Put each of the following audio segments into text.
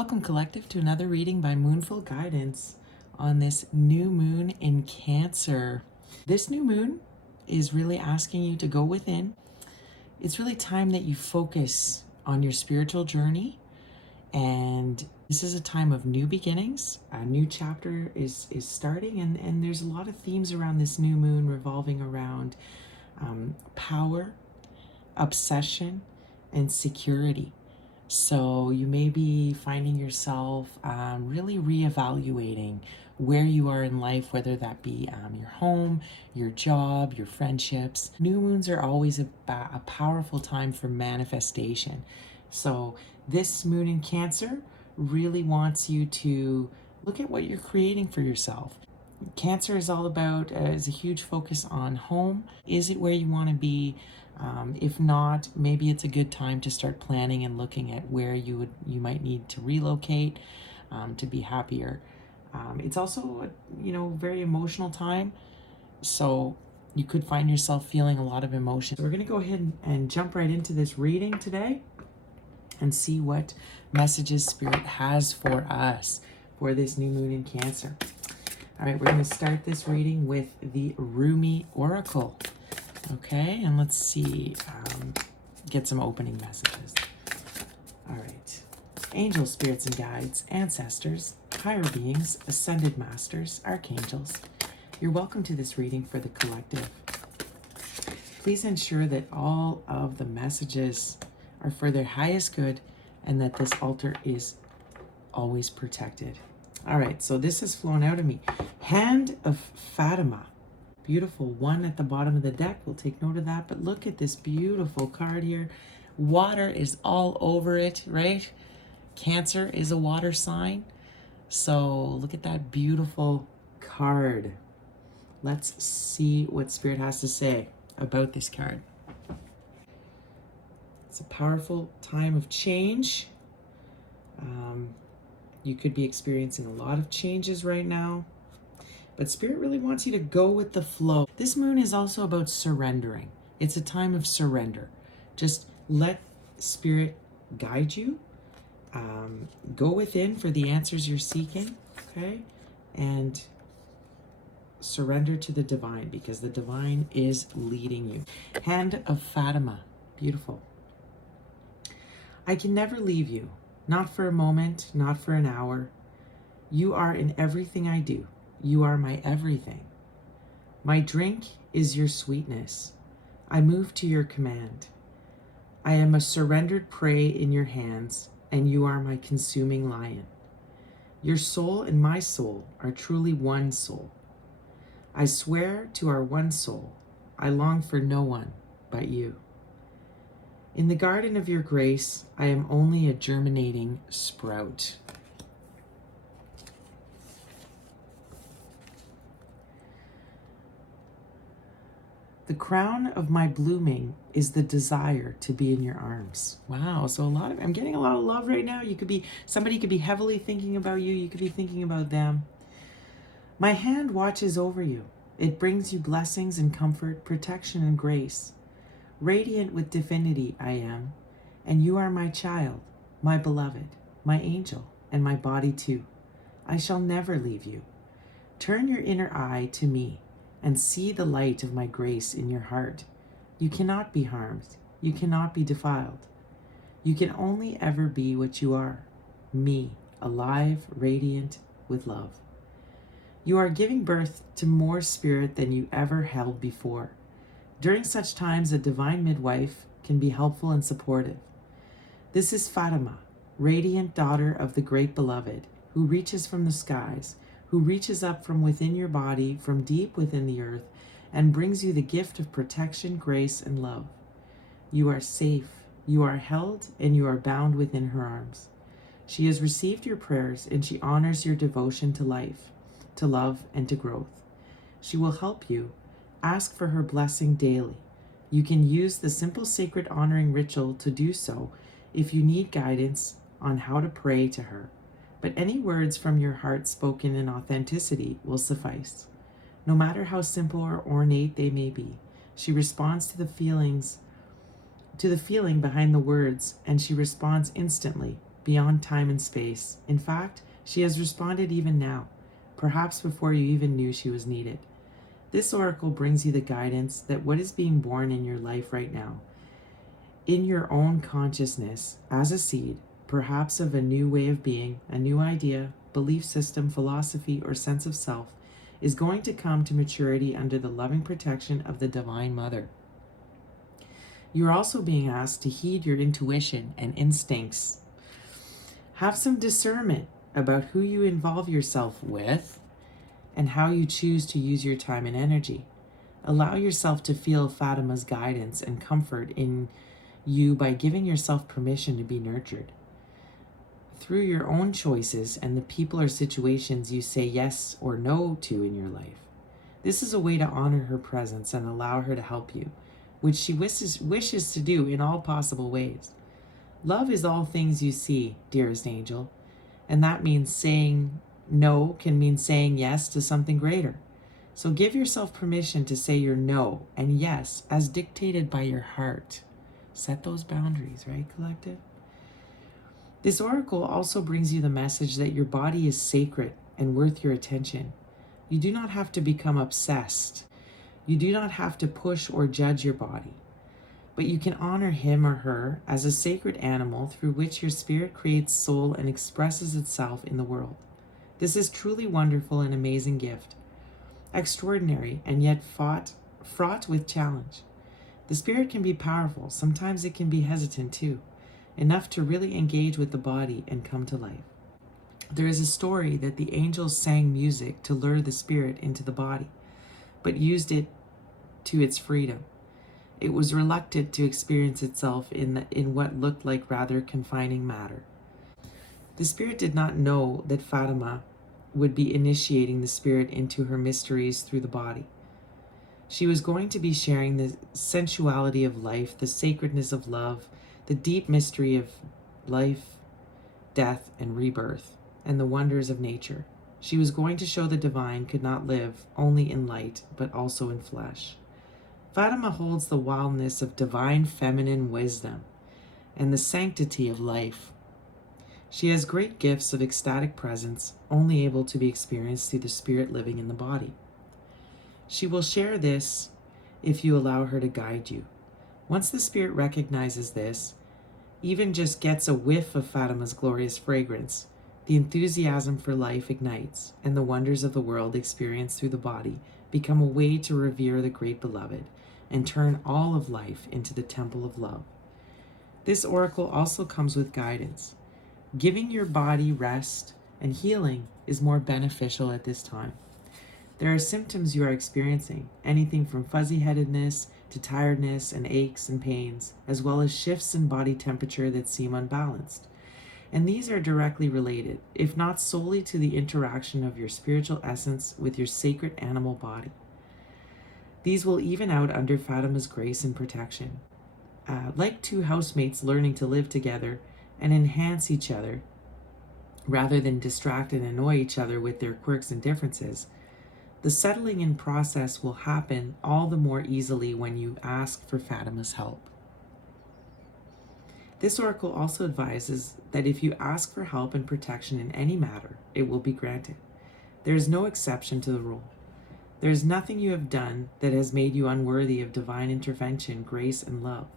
Welcome, Collective, to another reading by Moonful Guidance on this new moon in Cancer. This new moon is really asking you to go within. It's really time that you focus on your spiritual journey, and this is a time of new beginnings. A new chapter is starting, and there's a lot of themes around this new moon revolving around power, obsession, and security. So you may be finding yourself really reevaluating where you are in life, whether that be your home, your job, your friendships. New moons are always a powerful time for manifestation. So this moon in Cancer really wants you to look at what you're creating for yourself. Cancer is all about, is a huge focus on home. Is it where you want to be? If not, maybe it's a good time to start planning and looking at where you might need to relocate to be happier. It's also a very emotional time, so you could find yourself feeling a lot of emotion. So we're going to go ahead and jump right into this reading today and see what messages Spirit has for us for this new moon in Cancer. All right, we're going to start this reading with the Rumi Oracle. Okay, and let's see, get some opening messages. All right. Angels, spirits, and guides, ancestors, higher beings, ascended masters, archangels, you're welcome to this reading for the collective. Please ensure that all of the messages are for their highest good and that this altar is always protected. All right, so this has flown out of me. Hand of Fatima. Beautiful one at the bottom of the deck. We'll take note of that. But look at this beautiful card here. Water is all over it, right? Cancer is a water sign. So look at that beautiful card. Let's see what Spirit has to say about this card. It's a powerful time of change. You could be experiencing a lot of changes right now. But Spirit really wants you to go with the flow. This moon is also about surrendering. It's a time of surrender. Just let Spirit guide you. Go within for the answers you're seeking, okay? And surrender to the divine, because the divine is leading you. Hand of Fatima. Beautiful. I can never leave you. Not for a moment, not for an hour. You are in everything I do. You are my everything. My drink is your sweetness. I move to your command. I am a surrendered prey in your hands, and you are my consuming lion. Your soul and my soul are truly one soul. I swear to our one soul, I long for no one but you. In the garden of your grace, I am only a germinating sprout. The crown of my blooming is the desire to be in your arms. Wow, so I'm getting a lot of love right now. Somebody could be heavily thinking about you. You could be thinking about them. My hand watches over you. It brings you blessings and comfort, protection and grace. Radiant with divinity I am, and you are my child, my beloved, my angel, and my body too. I shall never leave you. Turn your inner eye to me and see the light of my grace in your heart. You cannot be harmed. You cannot be defiled. You can only ever be what you are, me, alive, radiant with love. You are giving birth to more spirit than you ever held before. During such times, a divine midwife can be helpful and supportive. This is Fatima, radiant daughter of the great beloved, who reaches from the skies, who reaches up from within your body, from deep within the earth, and brings you the gift of protection, grace, and love. You are safe, you are held, and you are bound within her arms. She has received your prayers, and she honors your devotion to life, to love, and to growth. She will help you. Ask for her blessing daily. You can use the simple sacred honoring ritual to do so if you need guidance on how to pray to her. But any words from your heart spoken in authenticity will suffice. No matter how simple or ornate they may be, she responds to the feeling behind the words, and she responds instantly beyond time and space. In fact, she has responded even now, perhaps before you even knew she was needed. This oracle brings you the guidance that what is being born in your life right now, in your own consciousness, as a seed, perhaps of a new way of being, a new idea, belief system, philosophy, or sense of self, is going to come to maturity under the loving protection of the Divine Mother. You are also being asked to heed your intuition and instincts. Have some discernment about who you involve yourself with and how you choose to use your time and energy. Allow yourself to feel Fatima's guidance and comfort in you by giving yourself permission to be nurtured. Through your own choices and the people or situations you say yes or no to in your life. This is a way to honor her presence and allow her to help you, which she wishes to do in all possible ways. Love is all things you see, dearest angel, and that means saying no can mean saying yes to something greater. So give yourself permission to say your no and yes as dictated by your heart. Set those boundaries, right, collective? This oracle also brings you the message that your body is sacred and worth your attention. You do not have to become obsessed. You do not have to push or judge your body, but you can honor him or her as a sacred animal through which your spirit creates soul and expresses itself in the world. This is truly wonderful and amazing gift, extraordinary and yet fraught with challenge. The spirit can be powerful. Sometimes it can be hesitant too, enough to really engage with the body and come to life. There is a story that the angels sang music to lure the spirit into the body, but used it to its freedom. It was reluctant to experience itself in what looked like rather confining matter. The spirit did not know that Fatima would be initiating the spirit into her mysteries through the body. She was going to be sharing the sensuality of life, the sacredness of love, the deep mystery of life, death, and rebirth, and the wonders of nature. She was going to show the divine could not live only in light, but also in flesh. Fatima holds the wildness of divine feminine wisdom and the sanctity of life. She has great gifts of ecstatic presence, only able to be experienced through the spirit living in the body. She will share this if you allow her to guide you. Once the spirit recognizes this, even just gets a whiff of Fatima's glorious fragrance, the enthusiasm for life ignites, and the wonders of the world experienced through the body become a way to revere the great beloved and turn all of life into the temple of love. This oracle also comes with guidance. Giving your body rest and healing is more beneficial at this time. There are symptoms you are experiencing, anything from fuzzy-headedness to tiredness and aches and pains, as well as shifts in body temperature that seem unbalanced. And these are directly related, if not solely, to the interaction of your spiritual essence with your sacred animal body. These will even out under Fatima's grace and protection. Like two housemates learning to live together and enhance each other, rather than distract and annoy each other with their quirks and differences, the settling in process will happen all the more easily when you ask for Fatima's help. This oracle also advises that if you ask for help and protection in any matter, it will be granted. There is no exception to the rule. There is nothing you have done that has made you unworthy of divine intervention, grace, and love.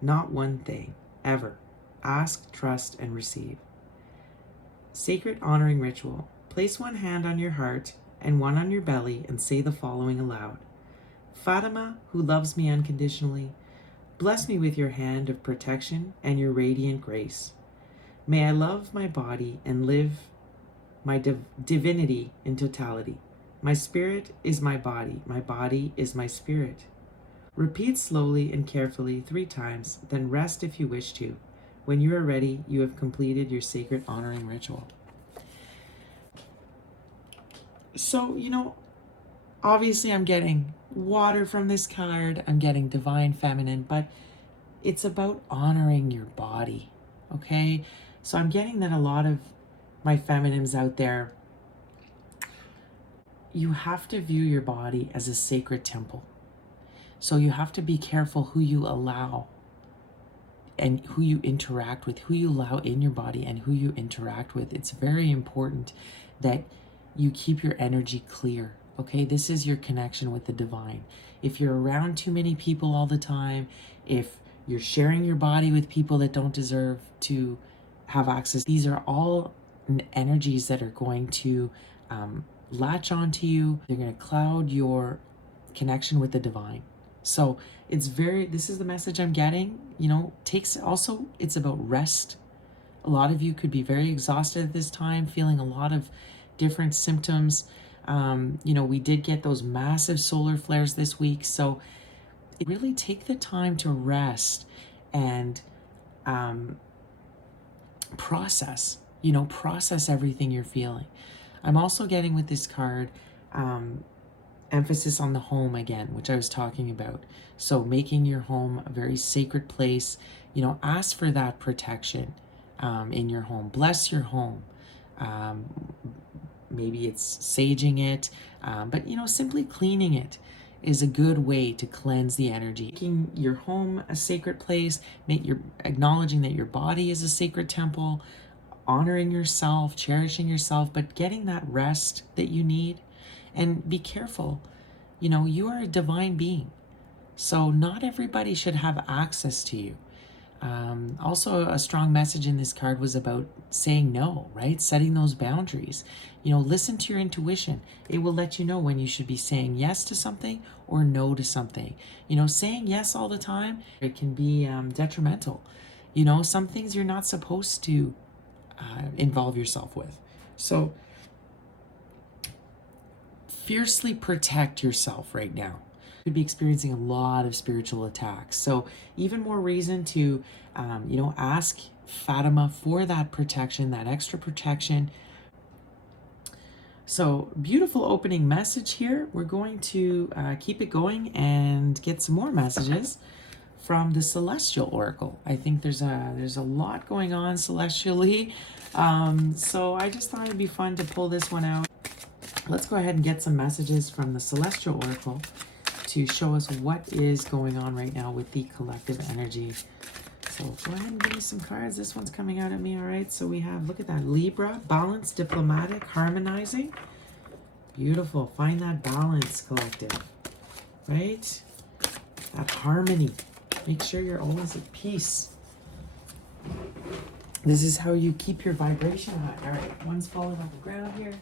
Not one thing, ever. Ask, trust, and receive. Sacred honoring ritual. Place one hand on your heart and one on your belly and say the following aloud. Fatima, who loves me unconditionally, bless me with your hand of protection and your radiant grace. May I love my body and live my divinity in totality. My spirit is my body is my spirit. Repeat slowly and carefully 3 times, then rest if you wish to. When you are ready, you have completed your sacred honoring ritual. So, obviously I'm getting water from this card, I'm getting divine feminine, but it's about honoring your body, okay? So I'm getting that a lot of my feminines out there, you have to view your body as a sacred temple. So you have to be careful who you allow and who you interact with, who you allow in your body and who you interact with. It's very important that you keep your energy clear. Okay, this is your connection with the divine. If you're around too many people all the time, if you're sharing your body with people that don't deserve to have access, these are all energies that are going to latch onto you. They're going to cloud your connection with the divine. So this is the message I'm getting, it's about rest. A lot of you could be very exhausted at this time, feeling a lot of different symptoms. We did get those massive solar flares this week. So really take the time to rest and process everything you're feeling. I'm also getting with this card, emphasis on the home again, which I was talking about. So making your home a very sacred place, ask for that protection in your home. Bless your home. Maybe it's saging it, but simply cleaning it is a good way to cleanse the energy. Making your home a sacred place, acknowledging that your body is a sacred temple, honoring yourself, cherishing yourself, but getting that rest that you need. And be careful, you are a divine being, so not everybody should have access to you. Also, a strong message in this card was about saying no, right? Setting those boundaries. Listen to your intuition. It will let you know when you should be saying yes to something or no to something. Saying yes all the time, it can be detrimental. Some things you're not supposed to involve yourself with. So fiercely protect yourself right now. You could be experiencing a lot of spiritual attacks. So even more reason to, ask Fatima for that protection, that extra protection. So beautiful opening message here. We're going to keep it going and get some more messages from the Celestial Oracle. I think there's a lot going on celestially. So I just thought it'd be fun to pull this one out. Let's go ahead and get some messages from the Celestial Oracle to show us what is going on right now with the collective energy. So go ahead and give me some cards. This one's coming out at me, all right? So we have, look at that, Libra, balanced, diplomatic, harmonizing. Beautiful. Find that balance, collective, right? That harmony. Make sure you're always at peace. This is how you keep your vibration high. All right, one's falling off the ground here.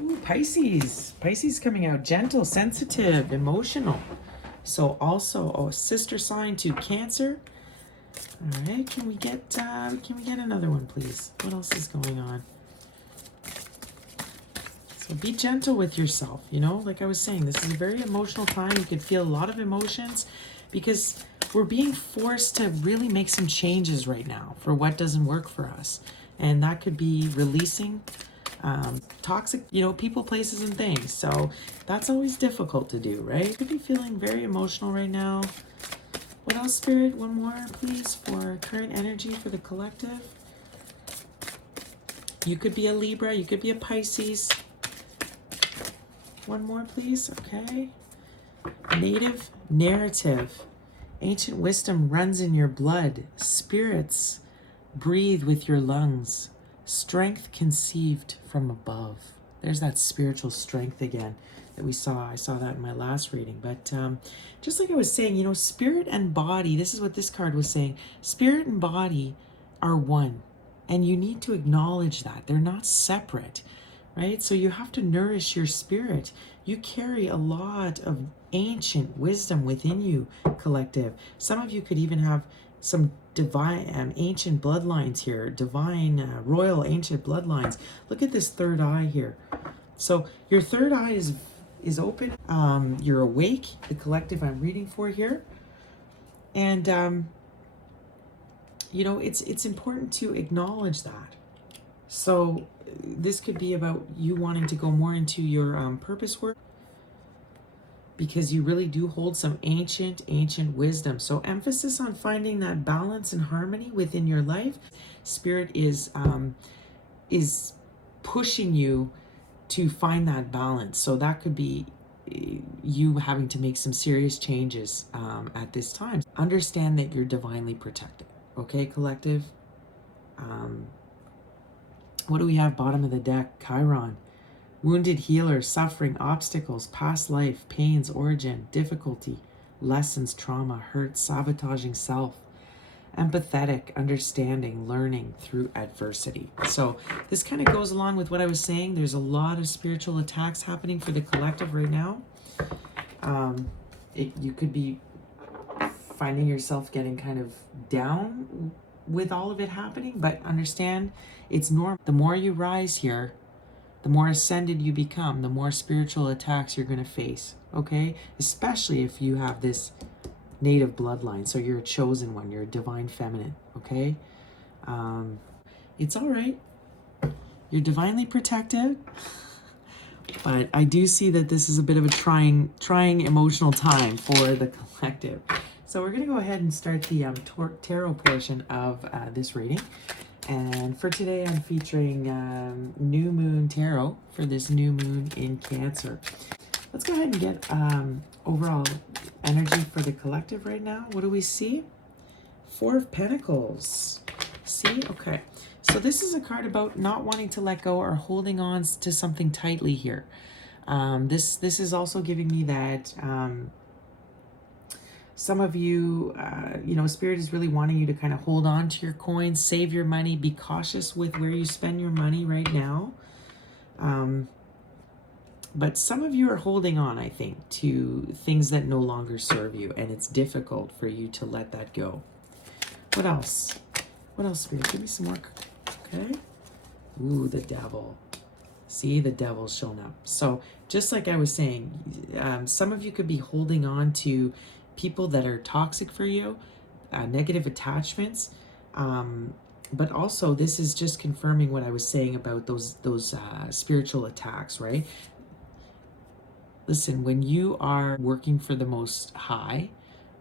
Ooh, Pisces. Pisces coming out gentle, sensitive, emotional. So also a sister sign to Cancer. All right, can we get another one, please? What else is going on? So be gentle with yourself. Like I was saying, this is a very emotional time. You could feel a lot of emotions because we're being forced to really make some changes right now for what doesn't work for us, and that could be releasing toxic, people, places, and things. So that's always difficult to do, right? Could be feeling very emotional right now. What else, Spirit? One more, please, for current energy for the collective. You could be a Libra. You could be a Pisces. One more, please. Okay. Native narrative. Ancient wisdom runs in your blood. Spirits breathe with your lungs. Strength conceived from above. There's that spiritual strength again that we saw. I saw that in my last reading. But just like I was saying, spirit and body, this is what this card was saying. Spirit and body are one. And you need to acknowledge that. They're not separate, right? So you have to nourish your spirit. You carry a lot of ancient wisdom within you, collective. Some of you could even have some divine ancient bloodlines here, divine royal ancient bloodlines. Look at this third eye here. So your third eye is open. You're awake, the collective I'm reading for here. And it's important to acknowledge that. So this could be about you wanting to go more into your purpose work, because you really do hold some ancient wisdom. So emphasis on finding that balance and harmony within your life. Spirit is pushing you to find that balance. So that could be you having to make some serious changes at this time. Understand that you're divinely protected. Okay, collective? What do we have bottom of the deck? Chiron. Wounded healer, suffering, obstacles, past life, pains, origin, difficulty, lessons, trauma, hurt, sabotaging self, empathetic, understanding, learning through adversity. So this kind of goes along with what I was saying. There's a lot of spiritual attacks happening for the collective right now. You could be finding yourself getting kind of down with all of it happening, but understand it's normal. The more you rise here, the more ascended you become, the more spiritual attacks you're going to face, okay? Especially if you have this native bloodline, so you're a chosen one, you're a divine feminine, okay? It's all right. You're divinely protected, but I do see that this is a bit of a trying emotional time for the collective. So we're going to go ahead and start the tarot portion of this reading. And for today, I'm featuring New Moon Tarot for this new moon in Cancer. Let's go ahead and get overall energy for the collective right now. What do we see? Four of Pentacles. See? Okay. So this is a card about not wanting to let go or holding on to something tightly here. This is also giving me that some of you, Spirit is really wanting you to kind of hold on to your coins, save your money, be cautious with where you spend your money right now. But some of you are holding on, I think, to things that no longer serve you, and it's difficult for you to let that go. What else? What else, Spirit? Give me some more. Okay. Ooh, the devil. See, the devil's shown up. So just like I was saying, some of you could be holding on to people that are toxic for you, negative attachments. But also this is just confirming what I was saying about those spiritual attacks, right? Listen, when you are working for the Most High,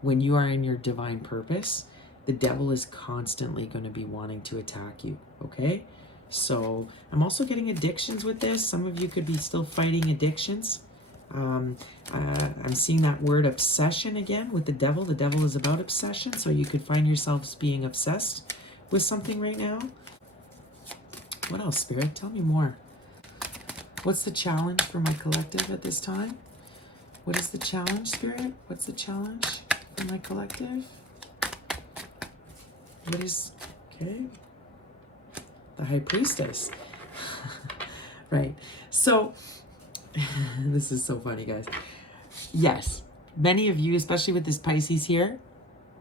when you are in your divine purpose, the devil is constantly going to be wanting to attack you, okay? So I'm also getting addictions with this. Some of you could be still fighting addictions. I'm seeing that word obsession again with the devil. The devil is about obsession, so you could find yourselves being obsessed with something right now. What else, Spirit? Tell me more. What's the challenge for my collective at this time? What is the challenge, Spirit? What's the challenge for my collective? What is, okay, the High Priestess. Right. So, this is so funny, guys. Yes, many of you, especially with this Pisces here,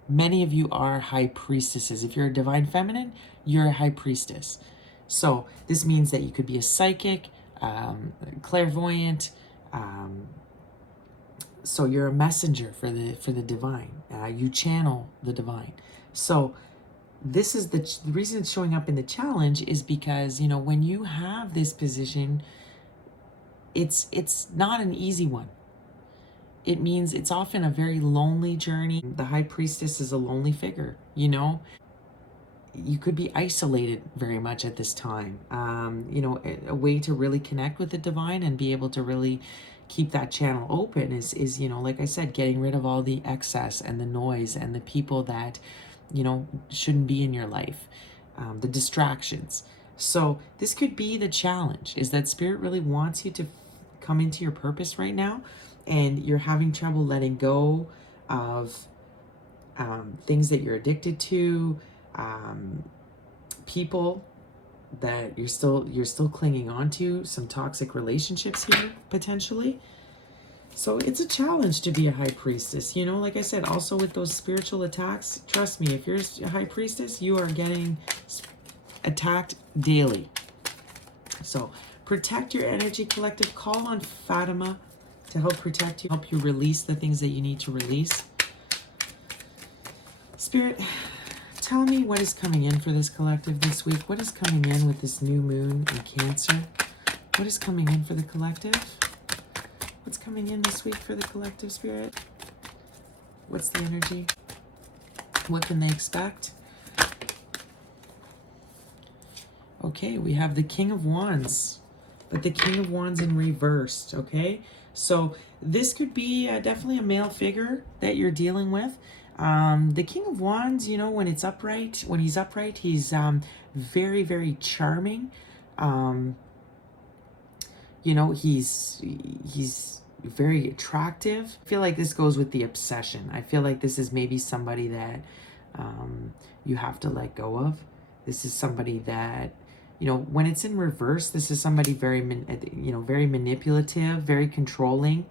many of you are High Priestesses. If you're a divine feminine, you're a High Priestess. So this means that you could be a psychic, clairvoyant. So you're a messenger for the divine. You channel the divine. So this is the reason it's showing up in the challenge is because, when you have this position, it's not an easy one. It means it's often a very lonely journey. The High Priestess is a lonely figure, You could be isolated very much at this time. A way to really connect with the divine and be able to really keep that channel open is like I said, getting rid of all the excess and the noise and the people that, shouldn't be in your life, the distractions. So this could be the challenge, is that Spirit really wants you to come into your purpose right now, and you're having trouble letting go of things that you're addicted to, people that you're still clinging on to, some toxic relationships here potentially. So it's a challenge to be a High Priestess. Like I said, also with those spiritual attacks, trust me, if you're a High Priestess, you are getting attacked daily. So protect your energy, collective. Call on Fatima to help protect you, help you release the things that you need to release. Spirit, tell me what is coming in for this collective this week. What is coming in with this new moon in Cancer? What is coming in for the collective? What's coming in this week for the collective, Spirit? What's the energy? What can they expect? Okay, we have the King of Wands, but the King of Wands in reversed, okay? So this could be definitely a male figure that you're dealing with. The King of Wands, you know, when he's upright, he's very, very charming. You know, he's very attractive. I feel like this goes with the obsession. I feel like this is maybe somebody that you have to let go of. This is somebody that, you know, when it's in reverse, this is somebody very, very manipulative, very controlling,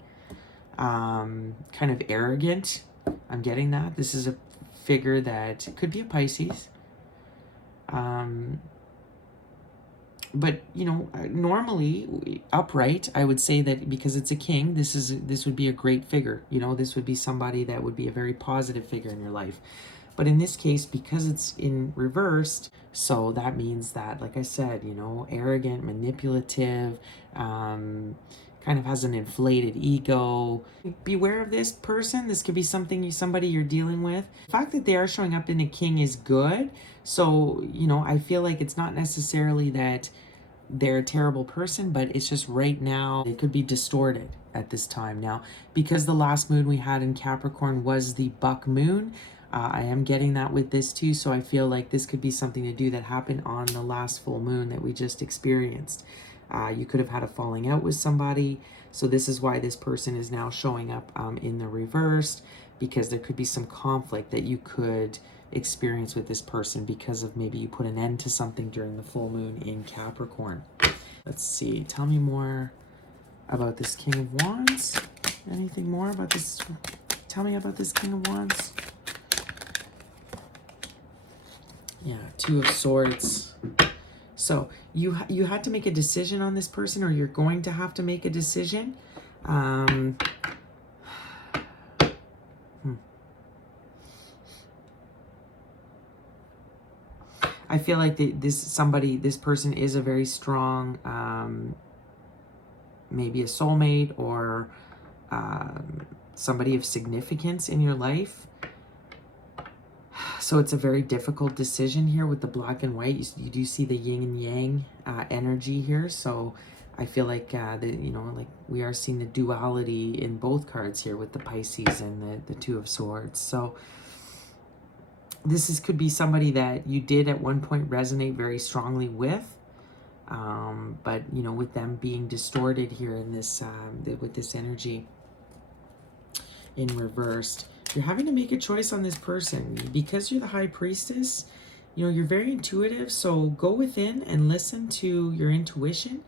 kind of arrogant. I'm getting that. This is a figure that could be a Pisces. But you know, normally upright, I would say that because it's a king, this would be a great figure. You know, this would be somebody that would be a very positive figure in your life. But in this case, because it's in reversed, so that means that, like I said, you know, arrogant, manipulative, kind of has an inflated ego. Beware of this person. This could be somebody you're dealing with. The fact that they are showing up in a king is good. So, you know, I feel like it's not necessarily that they're a terrible person, but it's just right now it could be distorted at this time. Now, because the last moon we had in Capricorn was the buck moon, I am getting that with this too, so I feel like this could be something to do that happened on the last full moon that we just experienced. You could have had a falling out with somebody, so this is why this person is now showing up in the reversed, because there could be some conflict that you could experience with this person because of maybe you put an end to something during the full moon in Capricorn. Let's see, tell me more about this King of Wands. Anything more about this? Tell me about this King of Wands. Yeah, Two of Swords. So you had to make a decision on this person, or you're going to have to make a decision. I feel like this person is a very strong, maybe a soulmate or somebody of significance in your life. So it's a very difficult decision here with the black and white. You do see the yin and yang energy here. So I feel like like we are seeing the duality in both cards here with the Pisces and the Two of Swords. So could be somebody that you did at one point resonate very strongly with, but you know, with them being distorted here in this with this energy in reversed, you're having to make a choice on this person because you're the High Priestess. You know, you're very intuitive, so go within and listen to your intuition,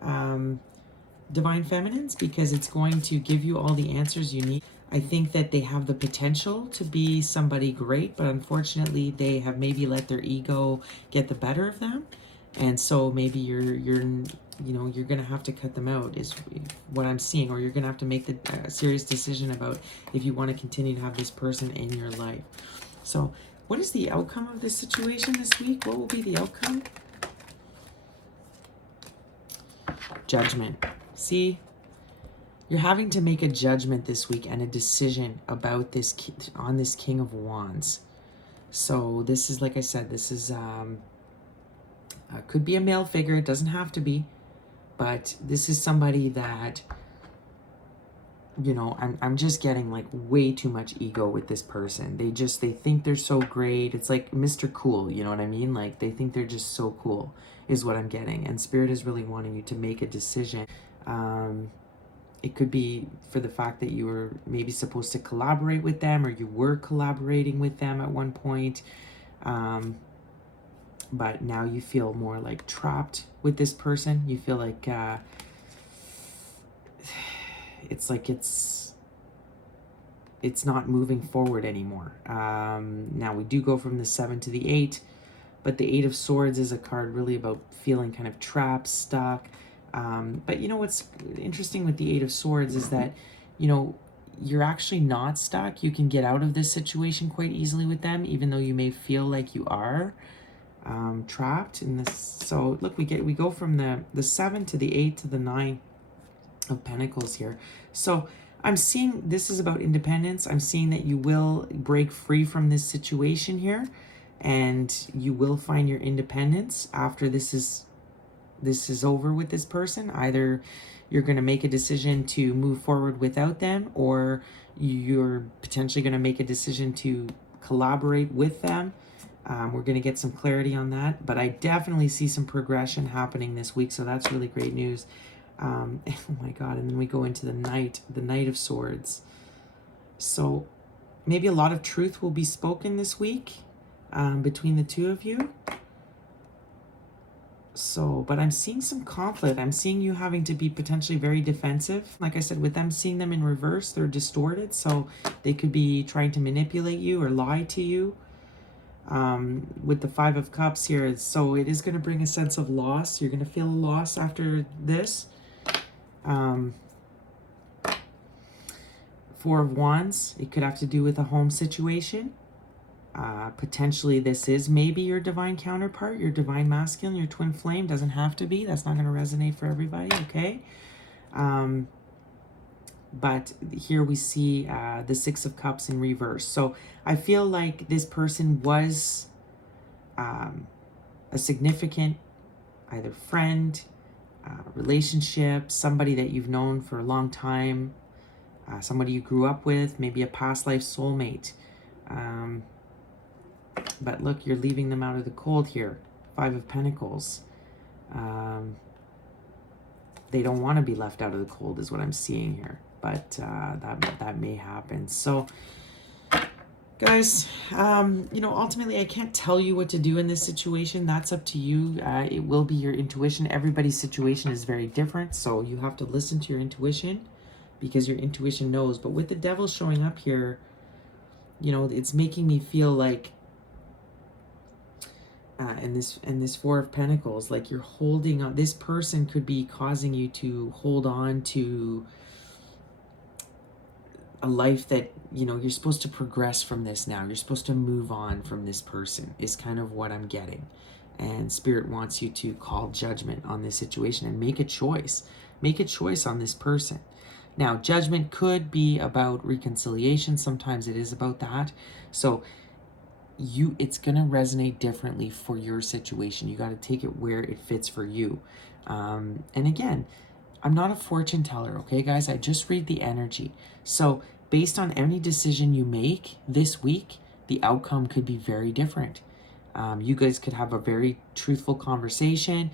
Divine Feminines, because it's going to give you all the answers you need. I think that they have the potential to be somebody great, but unfortunately they have maybe let their ego get the better of them, and so maybe you're gonna have to cut them out is what I'm seeing, or you're gonna have to make the serious decision about if you want to continue to have this person in your life. So what is the outcome of this situation this week? What will be the outcome? Judgment. See, you're having to make a judgment this week and a decision about this on this King of Wands. So this is, like I said, this is could be a male figure. It doesn't have to be, but this is somebody that, you know, I'm just getting like way too much ego with this person. They think they're so great. It's like Mr. Cool, you know what I mean? Like they think they're just so cool is what I'm getting. And Spirit is really wanting you to make a decision. It could be for the fact that you were maybe supposed to collaborate with them, or you were collaborating with them at one point. But now you feel more like trapped with this person. You feel like it's not moving forward anymore. Now we do go from the 7 to the 8, but the 8 of Swords is a card really about feeling kind of trapped, stuck. But you know what's interesting with the 8 of Swords is that, you know, you're actually not stuck. You can get out of this situation quite easily with them, even though you may feel like you are trapped in this. So look, we go from the 7 to the 8 to the 9 of Pentacles here. So I'm seeing this is about independence. I'm seeing that you will break free from this situation here, and you will find your independence after this is over with this person. Either you're going to make a decision to move forward without them, or you're potentially going to make a decision to collaborate with them. We're going to get some clarity on that, but I definitely see some progression happening this week, so that's really great news. Oh my God, and then we go into the Knight of Swords. So maybe a lot of truth will be spoken this week between the two of you. So, but I'm seeing some conflict. I'm seeing you having to be potentially very defensive. Like I said, with them, seeing them in reverse, they're distorted. So they could be trying to manipulate you or lie to you. With the Five of Cups here, so it is going to bring a sense of loss. You're going to feel a loss after this. Four of Wands, it could have to do with a home situation. Potentially this is maybe your divine counterpart, your divine masculine, your twin flame. Doesn't have to be. That's not going to resonate for everybody, okay? But here we see the Six of Cups in reverse. So I feel like this person was a significant either friend, relationship, somebody that you've known for a long time, somebody you grew up with, maybe a past life soulmate. But look, you're leaving them out of the cold here. Five of Pentacles. They don't want to be left out of the cold is what I'm seeing here. But that may happen. So, guys, ultimately I can't tell you what to do in this situation. That's up to you. It will be your intuition. Everybody's situation is very different. So you have to listen to your intuition because your intuition knows. But with the Devil showing up here, it's making me feel like and this Four of Pentacles, like you're holding on. This person could be causing you to hold on to a life that, you're supposed to progress from this now. You're supposed to move on from this person is kind of what I'm getting. And Spirit wants you to call judgment on this situation and make a choice. Make a choice on this person. Now, judgment could be about reconciliation. Sometimes it is about that. So it's going to resonate differently for your situation. You got to take it where it fits for you. And again, I'm not a fortune teller, okay, guys? I just read the energy. So based on any decision you make this week, the outcome could be very different. You guys could have a very truthful conversation.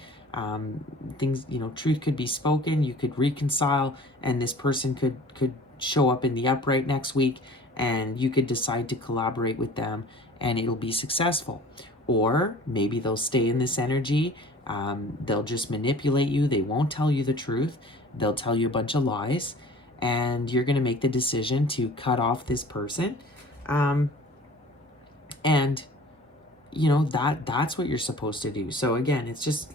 Things, truth could be spoken. You could reconcile, and this person could show up in the upright next week, and you could decide to collaborate with them, and it'll be successful. Or maybe they'll stay in this energy. They'll just manipulate you. They won't tell you the truth. They'll tell you a bunch of lies, and you're going to make the decision to cut off this person. And that's what you're supposed to do. So again, it's just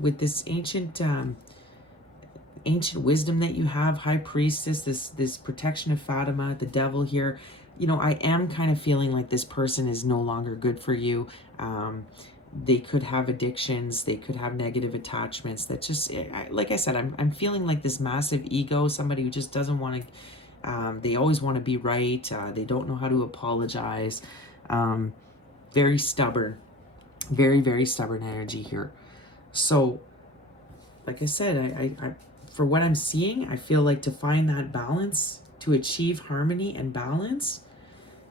with this ancient wisdom that you have, High Priestess, this protection of Fatima, the Devil here. I am kind of feeling like this person is no longer good for you. They could have addictions. They could have negative attachments that just, like I said, I'm feeling like this massive ego, somebody who just doesn't want to, they always want to be right. They don't know how to apologize. Very stubborn, very, very stubborn energy here. So, like I said, I for what I'm seeing, I feel like to find that balance, to achieve harmony and balance,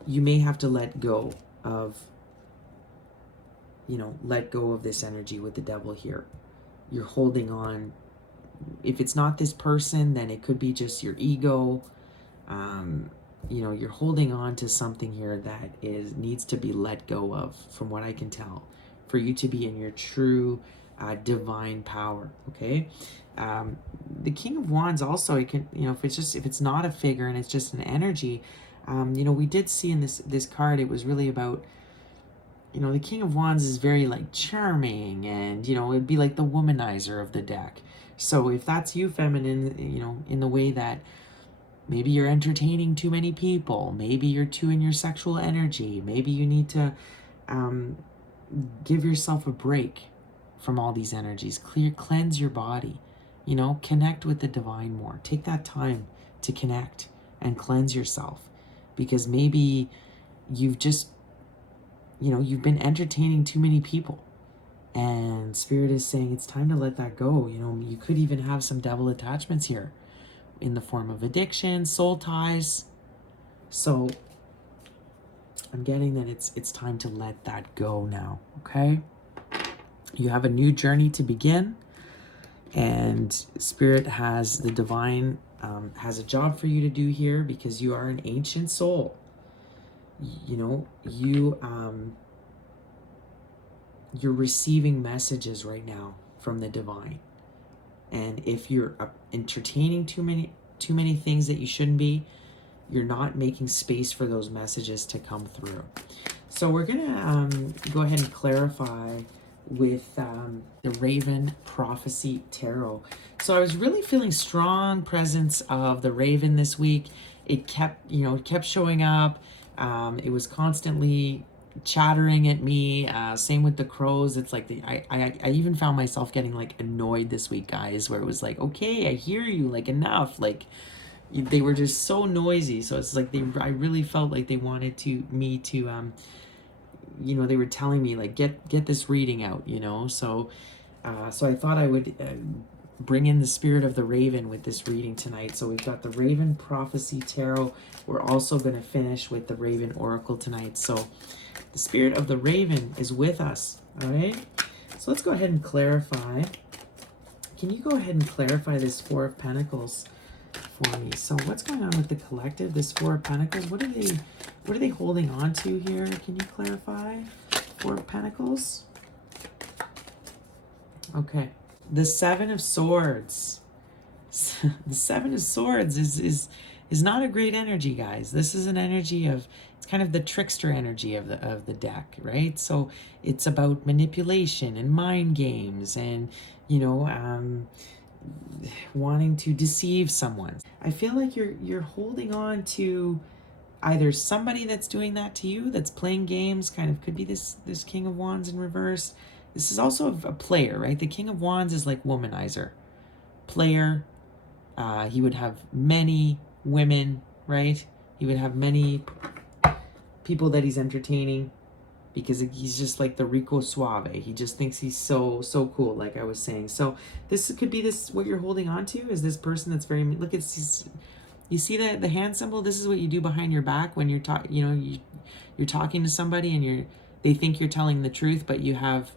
you may have to let go of this energy with the Devil here. You're holding on. If it's not this person, then it could be just your ego. You're holding on to something here that needs to be let go of, from what I can tell, for you to be in your true divine power. Okay. The King of Wands also, it can, if it's not a figure and it's just an energy, we did see in this card, it was really about, the King of Wands is very like charming, and it'd be like the womanizer of the deck. So if that's you, feminine, in the way that maybe you're entertaining too many people, maybe you're too in your sexual energy, maybe you need to give yourself a break from all these energies, cleanse your body, connect with the divine more. Take that time to connect and cleanse yourself, because maybe you've just, you've been entertaining too many people, And Spirit is saying it's time to let that go. You know, you could even have some devil attachments here in the form of addiction, soul ties. So I'm getting that it's time to let that go now, okay? You have a new journey to begin, and Spirit has the divine, has a job for you to do here because you are an ancient soul. You know, you're receiving messages right now from the divine. And if you're entertaining too many things that you shouldn't be, you're not making space for those messages to come through. So we're gonna go ahead and clarify with the Raven Prophecy Tarot. So I was really feeling strong presence of the Raven this week. It kept, it kept showing up. It was constantly chattering at me. Same with the crows. It's like I even found myself getting like annoyed this week, guys, where it was like, okay, I hear you, like enough, like they were just so noisy. So it's like I really felt like they wanted me to they were telling me like get this reading out, so I thought I would bring in the spirit of the Raven with this reading tonight. So we've got the Raven Prophecy Tarot. We're also going to finish with the Raven Oracle tonight. So the spirit of the Raven is with us. All right, so let's go ahead and clarify. Can you go ahead and clarify this Four of Pentacles for me? So what's going on with the collective, this Four of Pentacles? What are they holding on to here? Can you clarify? Four of Pentacles. Okay. The Seven of Swords. The Seven of Swords is not a great energy, guys. This is an energy of, it's kind of the trickster energy of the deck, right? So it's about manipulation and mind games and, wanting to deceive someone. I feel like you're holding on to either somebody that's doing that to you, that's playing games, kind of could be this King of Wands in reverse. This is also a player, right? The King of Wands is like womanizer, player. He would have many women, right? He would have many people that he's entertaining because he's just like the Rico Suave. He just thinks he's so cool, like I was saying. So this could be what you're holding on to is this person that's very, look, you see the hand symbol? This is what you do behind your back when you're you're talking to somebody and they think you're telling the truth, but you have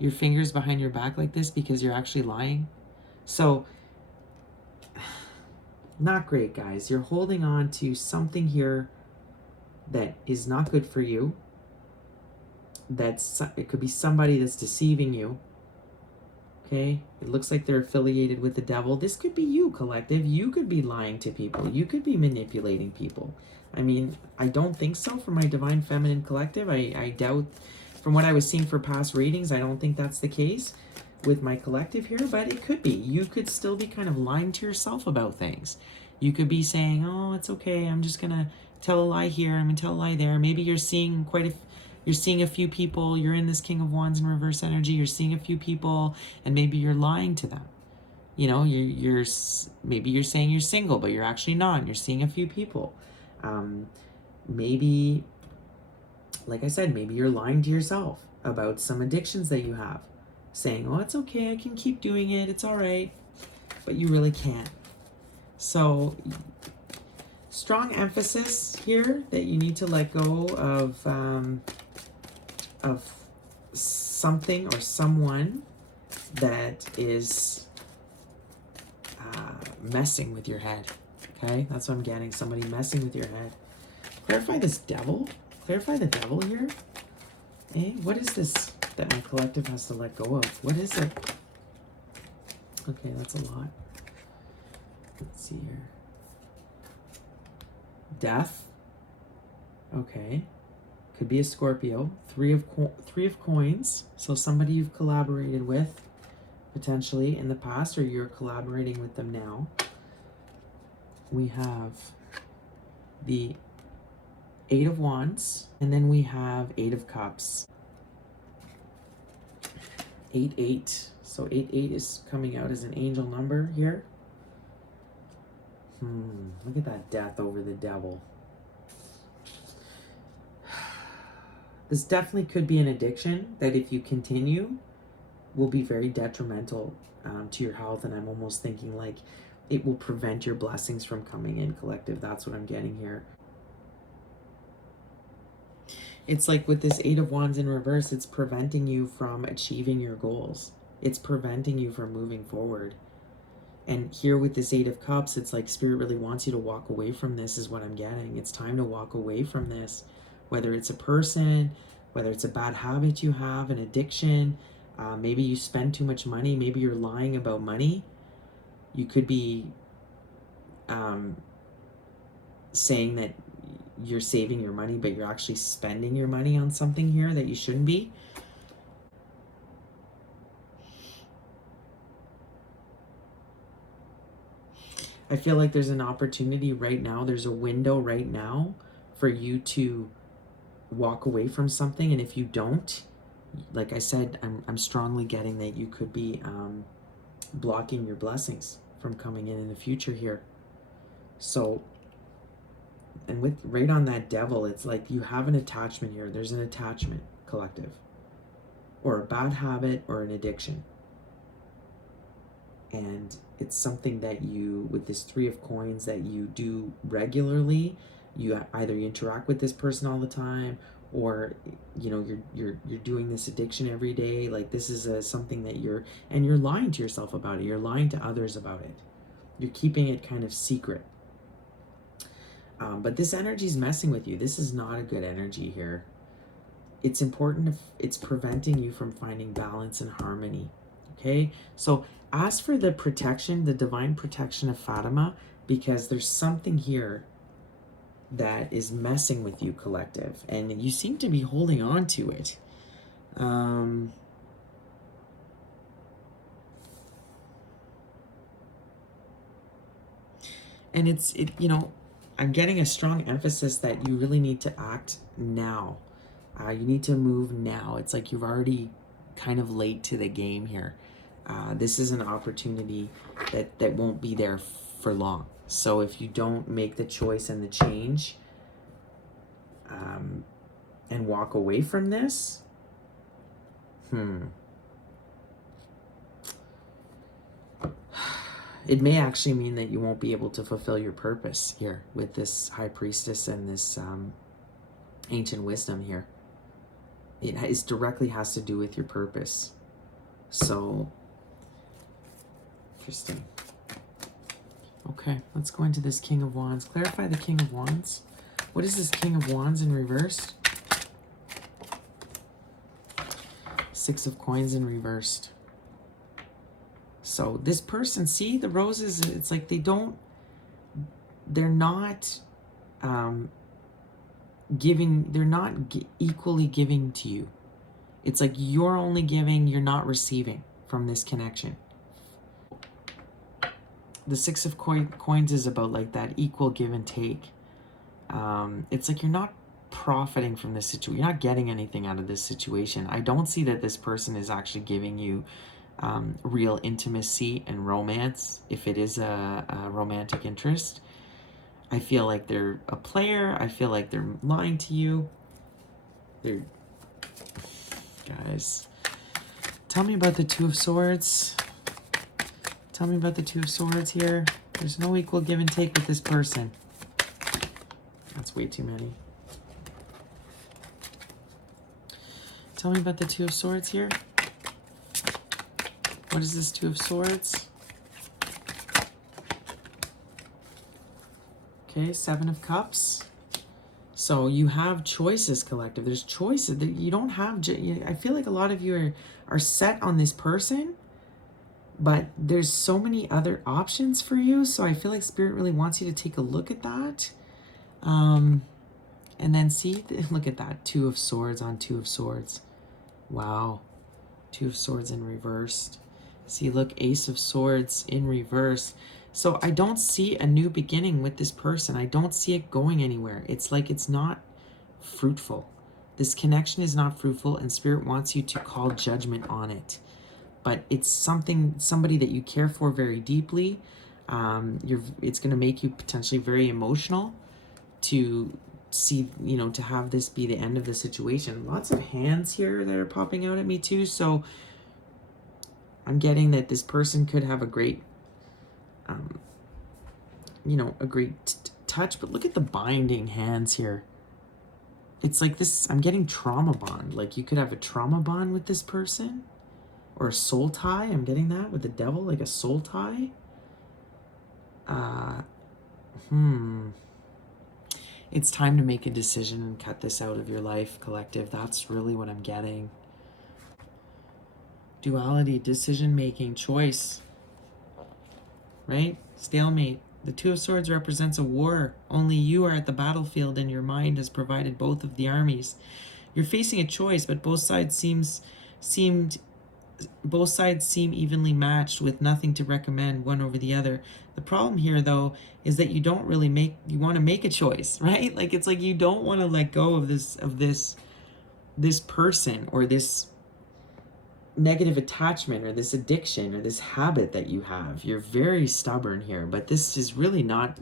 your fingers behind your back like this because you're actually lying. So not great, guys. You're holding on to something here that is not good for you. It could be somebody that's deceiving you. Okay, it looks like they're affiliated with the devil. This could be you, collective. You could be lying to people. You could be manipulating people. I mean, I don't think so for my Divine Feminine collective. I doubt, from what I was seeing for past readings, I don't think that's the case with my collective here, but it could be. You could still be kind of lying to yourself about things. You could be saying, oh, it's okay, I'm just going to tell a lie here, I'm going to tell a lie there. Maybe you're seeing a few people, you're in this King of Wands in reverse energy, you're seeing a few people, and maybe you're lying to them. Maybe you're saying you're single, but you're actually not, and you're seeing a few people. Maybe, like I said, maybe you're lying to yourself about some addictions that you have, saying, oh, it's okay, I can keep doing it, it's all right, but you really can't. So strong emphasis here that you need to let go of something or someone that is messing with your head. Okay, that's what I'm getting. Somebody messing with your head. Clarify this devil. Clarify the devil here. Eh? What is this that my collective has to let go of? What is it? Okay, that's a lot. Let's see here. Death. Okay. Could be a Scorpio. Three of coins. So somebody you've collaborated with potentially in the past, or you're collaborating with them now. We have the Eight of Wands, and then we have Eight of Cups. 8-8. So 8-8 is coming out as an angel number here. Look at that death over the devil. This definitely could be an addiction that if you continue, will be very detrimental to your health. And I'm almost thinking like it will prevent your blessings from coming in, collective. That's what I'm getting here. It's like with this Eight of Wands in reverse, it's preventing you from achieving your goals. It's preventing you from moving forward. And here with this Eight of Cups, it's like Spirit really wants you to walk away from this, is what I'm getting. It's time to walk away from this, whether it's a person, whether it's a bad habit you have, an addiction, maybe you spend too much money, maybe you're lying about money. You could be saying that you're saving your money, but you're actually spending your money on something here that you shouldn't be. I feel like there's an opportunity right now. There's a window right now for you to walk away from something. And if you don't, like I said, I'm strongly getting that you could be blocking your blessings from coming in the future here. So, and with right on that devil, it's like you have an attachment here. There's an attachment, collective, or a bad habit or an addiction. And it's something that you, with this Three of Coins, that you do regularly. You either you interact with this person all the time, or you know you're doing this addiction every day. Like this is something that you're lying to yourself about it. You're lying to others about it. You're keeping it kind of secret. But this energy is messing with you. This is not a good energy here. It's important. It's preventing you from finding balance and harmony. Okay, so ask for the protection, the divine protection of Fatima, because there's something here that is messing with you, collective, and you seem to be holding on to it. And you know, I'm getting a strong emphasis that you really need to act now. You need to move now. It's like you've already kind of late to the game here. This is an opportunity that won't be there for long. So if you don't make the choice and the change and walk away from this, it may actually mean that you won't be able to fulfill your purpose here with this High Priestess and this ancient wisdom here. It directly has to do with your purpose. So, interesting. Okay, let's go into this King of Wands. Clarify the King of Wands. What is this King of Wands in reversed? Six of Coins in reversed. So this person, see the roses, it's like they're not equally giving to you. It's like you're only giving, you're not receiving from this connection. The Six of Coins is about like that equal give and take. It's like you're not profiting from this situation. You're not getting anything out of this situation. I don't see that this person is actually giving you real intimacy and romance, if it is a romantic interest. I feel like they're a player. I feel like they're lying to you. Guys, tell me about the Two of Swords. Tell me about the Two of Swords here. There's no equal give and take with this person. That's way too many. Tell me about the Two of Swords here. What is this Two of Swords? Okay, Seven of Cups. So you have choices, collective. There's choices that you don't have. I feel like a lot of you are set on this person, but there's so many other options for you. So I feel like Spirit really wants you to take a look at that. And then see, look at that. Two of Swords on Two of Swords. Wow. Two of Swords in reversed. See, look, Ace of Swords in reverse. So I don't see a new beginning with this person. I don't see it going anywhere. It's like it's not fruitful. This connection is not fruitful, and Spirit wants you to call judgment on it. But it's somebody that you care for very deeply. It's going to make you potentially very emotional to see, to have this be the end of the situation. Lots of hands here that are popping out at me too. So I'm getting that this person could have a great, you know, a great touch, but look at the binding hands here. It's like this, I'm getting trauma bond. Like you could have a trauma bond with this person, or a soul tie. I'm getting that with the devil, like a soul tie. It's time to make a decision and cut this out of your life, collective. That's really what I'm getting. Duality, decision making, choice, right? Stalemate. The Two of Swords represents a war. Only you are at the battlefield and your mind has provided both of the armies. You're facing a choice, but both sides seem evenly matched with nothing to recommend one over the other. The problem here, though, is that you don't really you want to make a choice, right? Like it's like you don't want to let go of this person, or this negative attachment, or this addiction, or this habit that you have. You're very stubborn here, but this is really not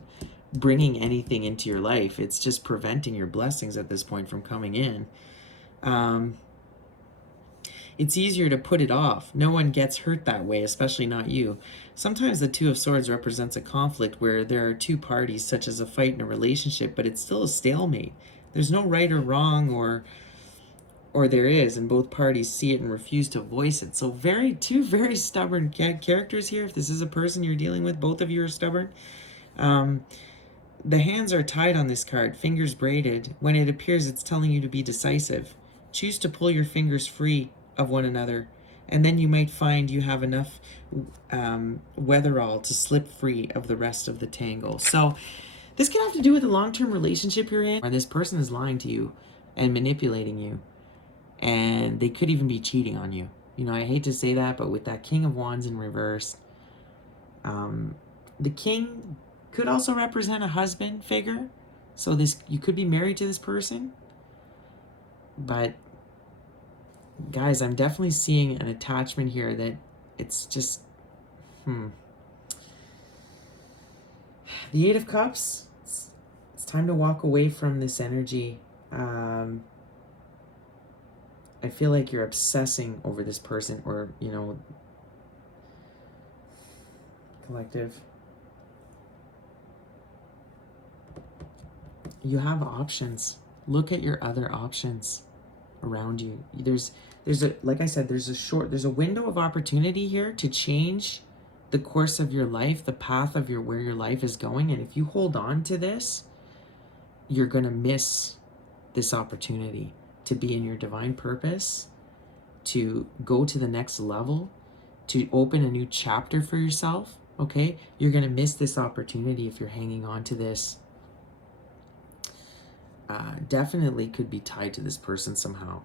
bringing anything into your life. It's just preventing your blessings at this point from coming in. It's easier to put it off. No one gets hurt that way, especially not you. Sometimes the Two of Swords represents a conflict where there are two parties, such as a fight in a relationship, but it's still a stalemate. There's no right or wrong, or there is, and both parties see it and refuse to voice it. So two very stubborn characters here. If this is a person you're dealing with, both of you are stubborn. The hands are tied on this card, fingers braided. When it appears, it's telling you to be decisive. Choose to pull your fingers free of one another, and then you might find you have enough weatherall to slip free of the rest of the tangle. So this can have to do with a long-term relationship you're in, where this person is lying to you and manipulating you, and they could even be cheating on you. You know, I hate to say that, but with that King of Wands in reverse, the King could also represent a husband figure. So you could be married to this person, but guys, I'm definitely seeing an attachment here that it's just, The Eight of Cups, it's time to walk away from this energy. I feel like you're obsessing over this person, or, you know, collective. You have options. Look at your other options around you. There's a, like I said, there's a window of opportunity here to change the course of your life, the path of where your life is going. And if you hold on to this, you're going to miss this opportunity to be in your divine purpose, to go to the next level, to open a new chapter for yourself. Okay? You're going to miss this opportunity if you're hanging on to this. Definitely could be tied to this person somehow.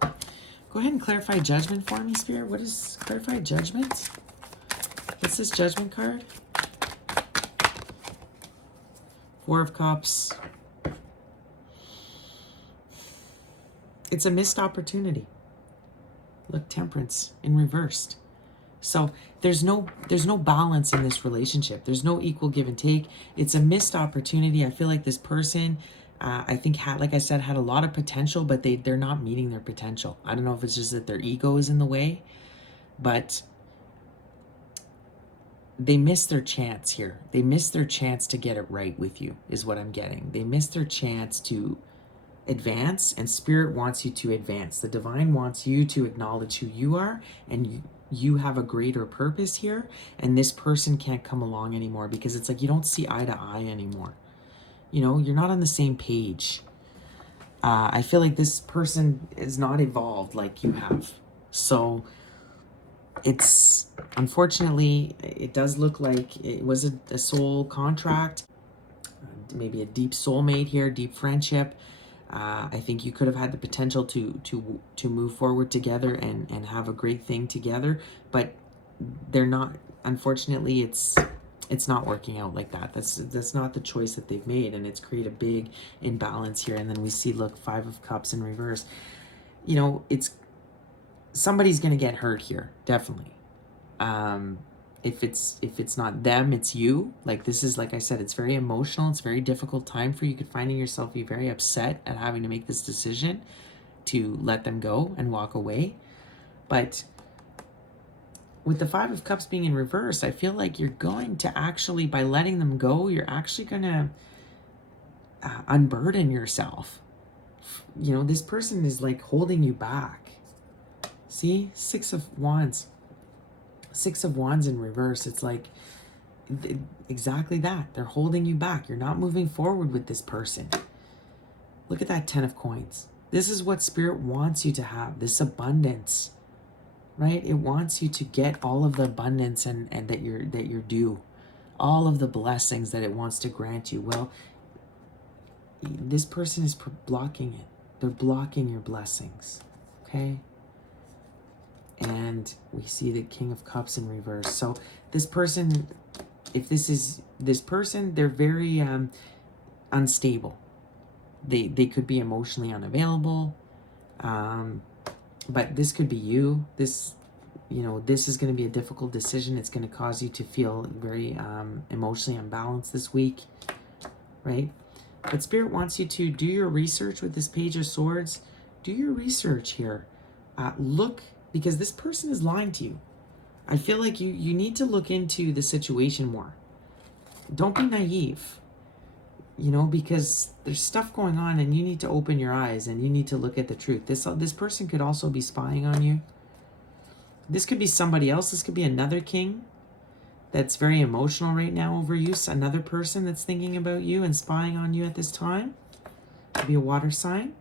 Go ahead and clarify judgment for me, Spirit. What is clarify judgment? What's this judgment card? Four of Cups. It's a missed opportunity. Look, Temperance in reversed. So there's no balance in this relationship. There's no equal give and take. It's a missed opportunity. I feel like this person, I think, like I said, had a lot of potential, but they're not meeting their potential. I don't know if it's just that their ego is in the way, but they missed their chance here. They missed their chance to get it right with you, is what I'm getting. They missed their chance to advance, and Spirit wants you to advance. The divine wants you to acknowledge who you are, and you have a greater purpose here, and this person can't come along anymore because it's like you don't see eye to eye anymore. You know, you're not on the same page. I feel like this person is not evolved like you have. So it's, unfortunately, it does look like it was a soul contract, maybe a deep soulmate here, deep friendship. I think you could have had the potential to move forward together and have a great thing together, but they're not. Unfortunately, it's not working out like that. That's not the choice that they've made, and it's created a big imbalance here. And then we see, look, Five of Cups in reverse. You know, it's somebody's gonna get hurt here, definitely. If it's not them, it's you. Like, this is, like I said, it's very emotional. It's a very difficult time for you. You could finding yourself be very upset at having to make this decision to let them go and walk away. But with the Five of Cups being in reverse, I feel like you're going to actually, by letting them go, you're actually going to unburden yourself. You know, this person is like holding you back. See? Six of Wands. Six of Wands in reverse. It's like exactly that. They're holding you back. You're not moving forward with this person. Look at that Ten of Coins. This is what Spirit wants you to have, this abundance, right? It wants you to get all of the abundance and that you're due, all of the blessings that it wants to grant you. Well, this person is blocking it. They're blocking your blessings, okay? And we see the King of Cups in reverse. So this person, if this is this person, they're very unstable. They could be emotionally unavailable, but this could be you. This, you know, this is going to be a difficult decision. It's going to cause you to feel very emotionally unbalanced this week, right? But Spirit wants you to do your research with this Page of Swords. Do your research here. Look, because this person is lying to you. I feel like you need to look into the situation more. Don't be naive, you know, because there's stuff going on and you need to open your eyes and you need to look at the truth. This person could also be spying on you. This could be somebody else. This could be another king that's very emotional right now over you. Another person that's thinking about you and spying on you at this time. Could be a water sign.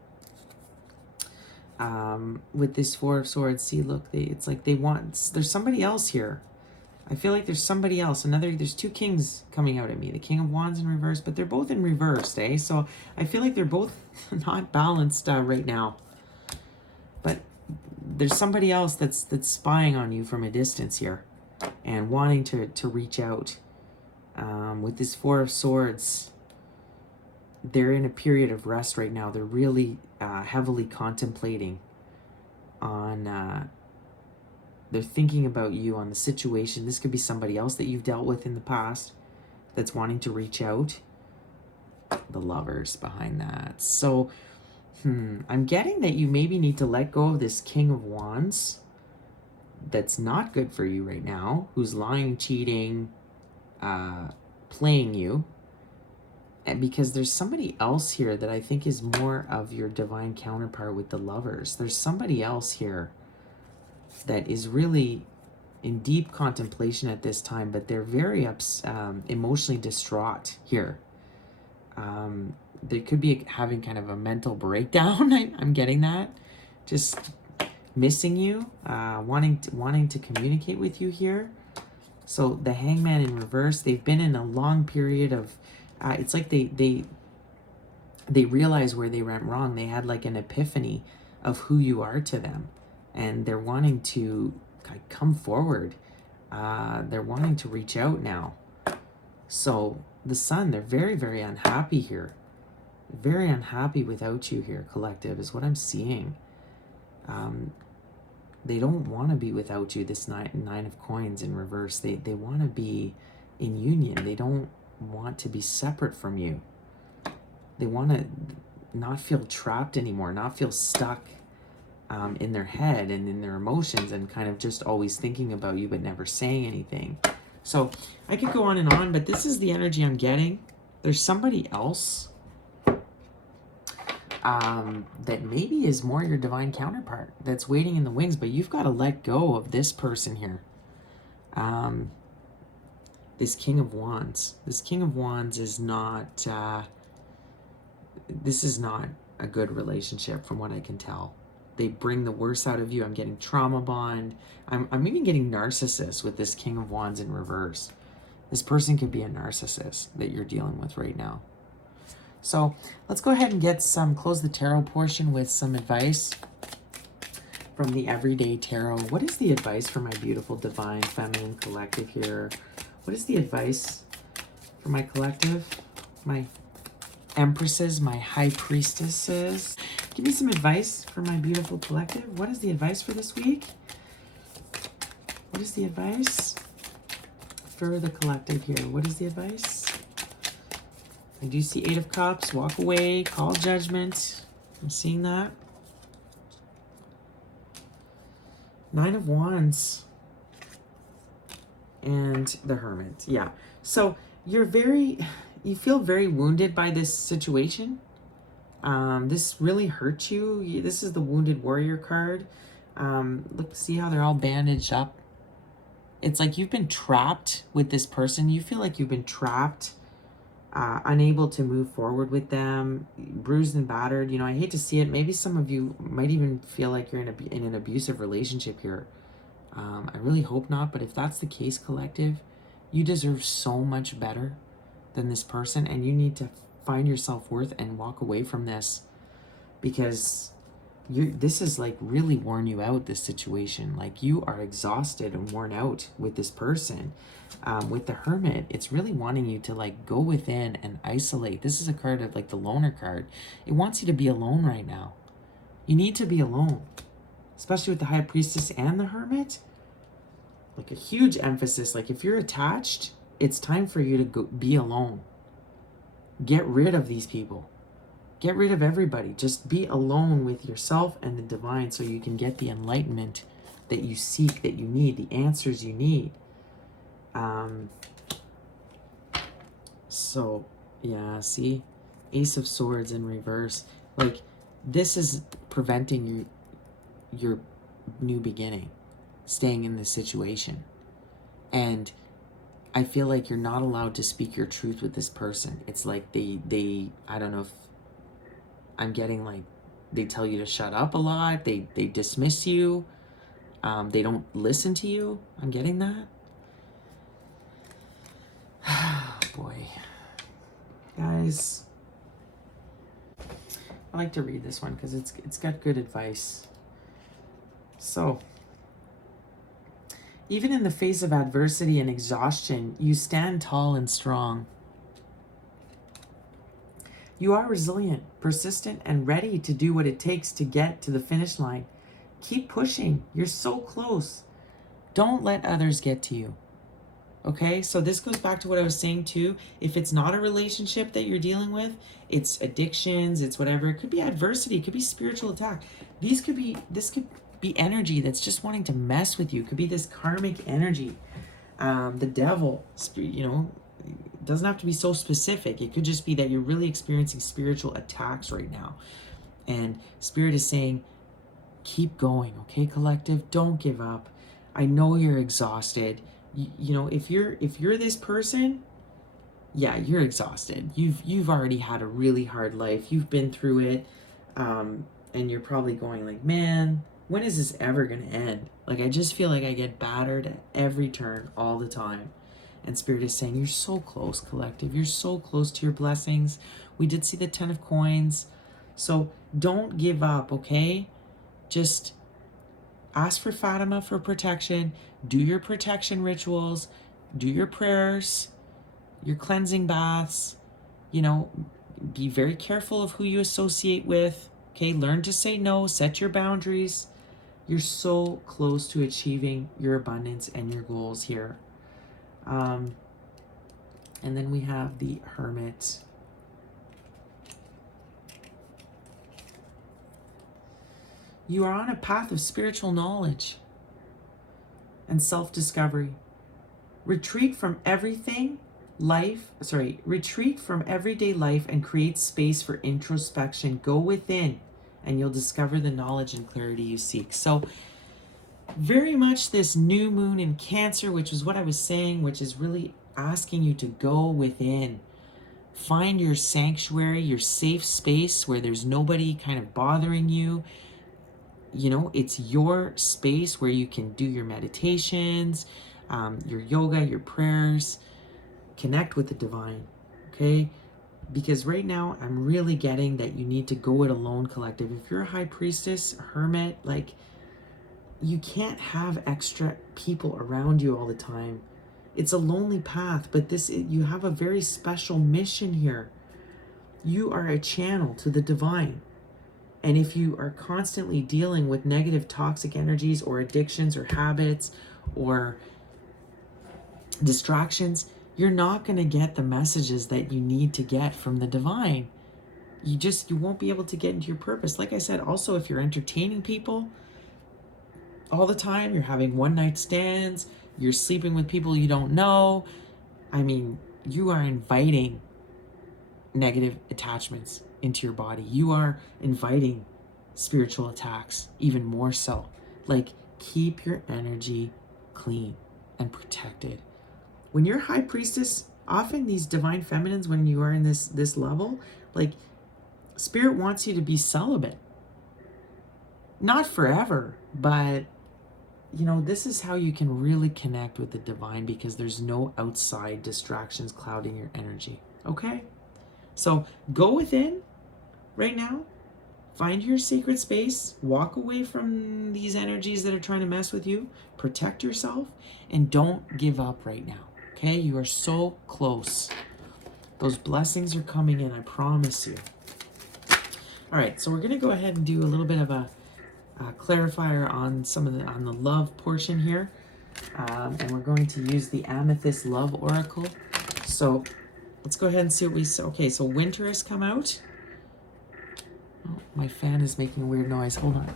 With this Four of Swords, see, look, it's like they want, there's somebody else here. I feel like there's somebody else. There's two kings coming out at me. The King of Wands in reverse, but they're both in reverse, eh? So I feel like they're both not balanced right now. But there's somebody else that's spying on you from a distance here and wanting to reach out. With this Four of Swords, they're in a period of rest right now. They're really heavily contemplating on, they're thinking about you, on the situation. This could be somebody else that you've dealt with in the past that's wanting to reach out. The Lovers behind that. So, I'm getting that you maybe need to let go of this King of Wands that's not good for you right now, who's lying, cheating, playing you. And because there's somebody else here that I think is more of your divine counterpart with the Lovers. There's somebody else here that is really in deep contemplation at this time, but they're very emotionally distraught here. They could be having kind of a mental breakdown. I'm getting that. Just missing you, wanting to communicate with you here. So the Hangman in reverse, they've been in a long period of, it's like they realize where they went wrong. They had like an epiphany of who you are to them. And they're wanting to come forward. They're wanting to reach out now. So the Sun, they're very, very unhappy here. Very unhappy without you here, collective, is what I'm seeing. They don't want to be without you, this nine of Coins in reverse. They want to be in union. They don't want to be separate from you. They want to not feel trapped anymore, not feel stuck in their head and in their emotions and kind of just always thinking about you but never saying anything. So I could go on, but this is the energy I'm getting. There's somebody else that maybe is more your divine counterpart that's waiting in the wings, but you've got to let go of this person here. This King of Wands. This King of Wands is not, this is not a good relationship from what I can tell. They bring the worst out of you. I'm getting trauma bond. I'm even getting narcissist with this King of Wands in reverse. This person could be a narcissist that you're dealing with right now. So let's go ahead and get close the tarot portion with some advice from the Everyday Tarot. What is the advice for my beautiful divine feminine collective here? What is the advice for my collective? My Empresses, my High Priestesses. Give me some advice for my beautiful collective. What is the advice for this week? What is the advice? for the collective here? What is the advice? I do see 8 of Cups. Walk away. Call judgment. I'm seeing that. 9 of Wands. And the Hermit. Yeah. So you feel very wounded by this situation. This really hurt you. This is the Wounded Warrior card. Look, see how they're all bandaged up? It's like you've been trapped with this person. You feel like you've been trapped, unable to move forward with them, bruised and battered. You know, I hate to see it. Maybe some of you might even feel like you're in an abusive relationship here. I really hope not, but if that's the case, collective, you deserve so much better than this person, and you need to find your self-worth and walk away from this, because this is like really worn you out, this situation. Like you are exhausted and worn out with this person. With the Hermit, it's really wanting you to like go within and isolate. This is a card of like the loner card. It wants you to be alone right now. You need to be alone, especially with the High Priestess and the Hermit. Like a huge emphasis, like if you're attached, it's time for you to go be alone. Get rid of these people. Get rid of everybody. Just be alone with yourself and the divine so you can get the enlightenment that you seek, that you need, the answers you need. So, yeah, see? Ace of Swords in reverse. Like, this is preventing your new beginning, staying in this situation. And I feel like you're not allowed to speak your truth with this person. It's like they I don't know if I'm getting like, they tell you to shut up a lot. They dismiss you. They don't listen to you. I'm getting that. Boy. Guys, I like to read this one because it's got good advice. So, even in the face of adversity and exhaustion, you stand tall and strong. You are resilient, persistent, and ready to do what it takes to get to the finish line. Keep pushing. You're so close. Don't let others get to you. Okay? So this goes back to what I was saying too. If it's not a relationship that you're dealing with, it's addictions, it's whatever. It could be adversity. It could be spiritual attack. This could be energy that's just wanting to mess with you. It could be this karmic energy. The devil, you know, it doesn't have to be so specific. It could just be that you're really experiencing spiritual attacks right now. And Spirit is saying, keep going, okay, collective? Don't give up. I know you're exhausted. You know, if you're this person, yeah, you're exhausted. You've already had a really hard life. You've been through it. And you're probably going like, man, when is this ever going to end? Like, I just feel like I get battered at every turn all the time. And Spirit is saying, you're so close, collective. You're so close to your blessings. We did see the 10 of coins. So don't give up, okay? Just ask for Fatima for protection. Do your protection rituals. Do your prayers, your cleansing baths. You know, be very careful of who you associate with. Okay, learn to say no. Set your boundaries. You're so close to achieving your abundance and your goals here. And then we have the Hermit. You are on a path of spiritual knowledge and self-discovery. Retreat from everyday life and create space for introspection. Go within and you'll discover the knowledge and clarity you seek. So very much this new moon in Cancer, which is what I was saying, which is really asking you to go within. Find your sanctuary, your safe space where there's nobody kind of bothering you. You know, it's your space where you can do your meditations, your yoga, your prayers, connect with the divine, okay? Because right now, I'm really getting that you need to go it alone, collective. If you're a High Priestess, a Hermit, like, you can't have extra people around you all the time. It's a lonely path, but you have a very special mission here. You are a channel to the divine. And if you are constantly dealing with negative toxic energies or addictions or habits or distractions, you're not going to get the messages that you need to get from the divine. You won't be able to get into your purpose. Like I said, also, if you're entertaining people all the time, you're having one night stands, you're sleeping with people you don't know, I mean, you are inviting negative attachments into your body. You are inviting spiritual attacks, even more so. Like, keep your energy clean and protected. When you're high priestess, often these divine feminines, when you are in this level, like, spirit wants you to be celibate. Not forever, but this is how you can really connect with the divine, because there's no outside distractions clouding your energy. Okay? So go within right now, find your sacred space, walk away from these energies that are trying to mess with you, protect yourself, and don't give up right now. Okay? You are so close. Those blessings are coming in, I promise you. All right, so we're going to go ahead and do a little bit of a clarifier on on the love portion here. And we're going to use the Amethyst Love Oracle. So let's go ahead and see what we see. Okay, so winter has come out. Oh, my fan is making a weird noise. Hold on.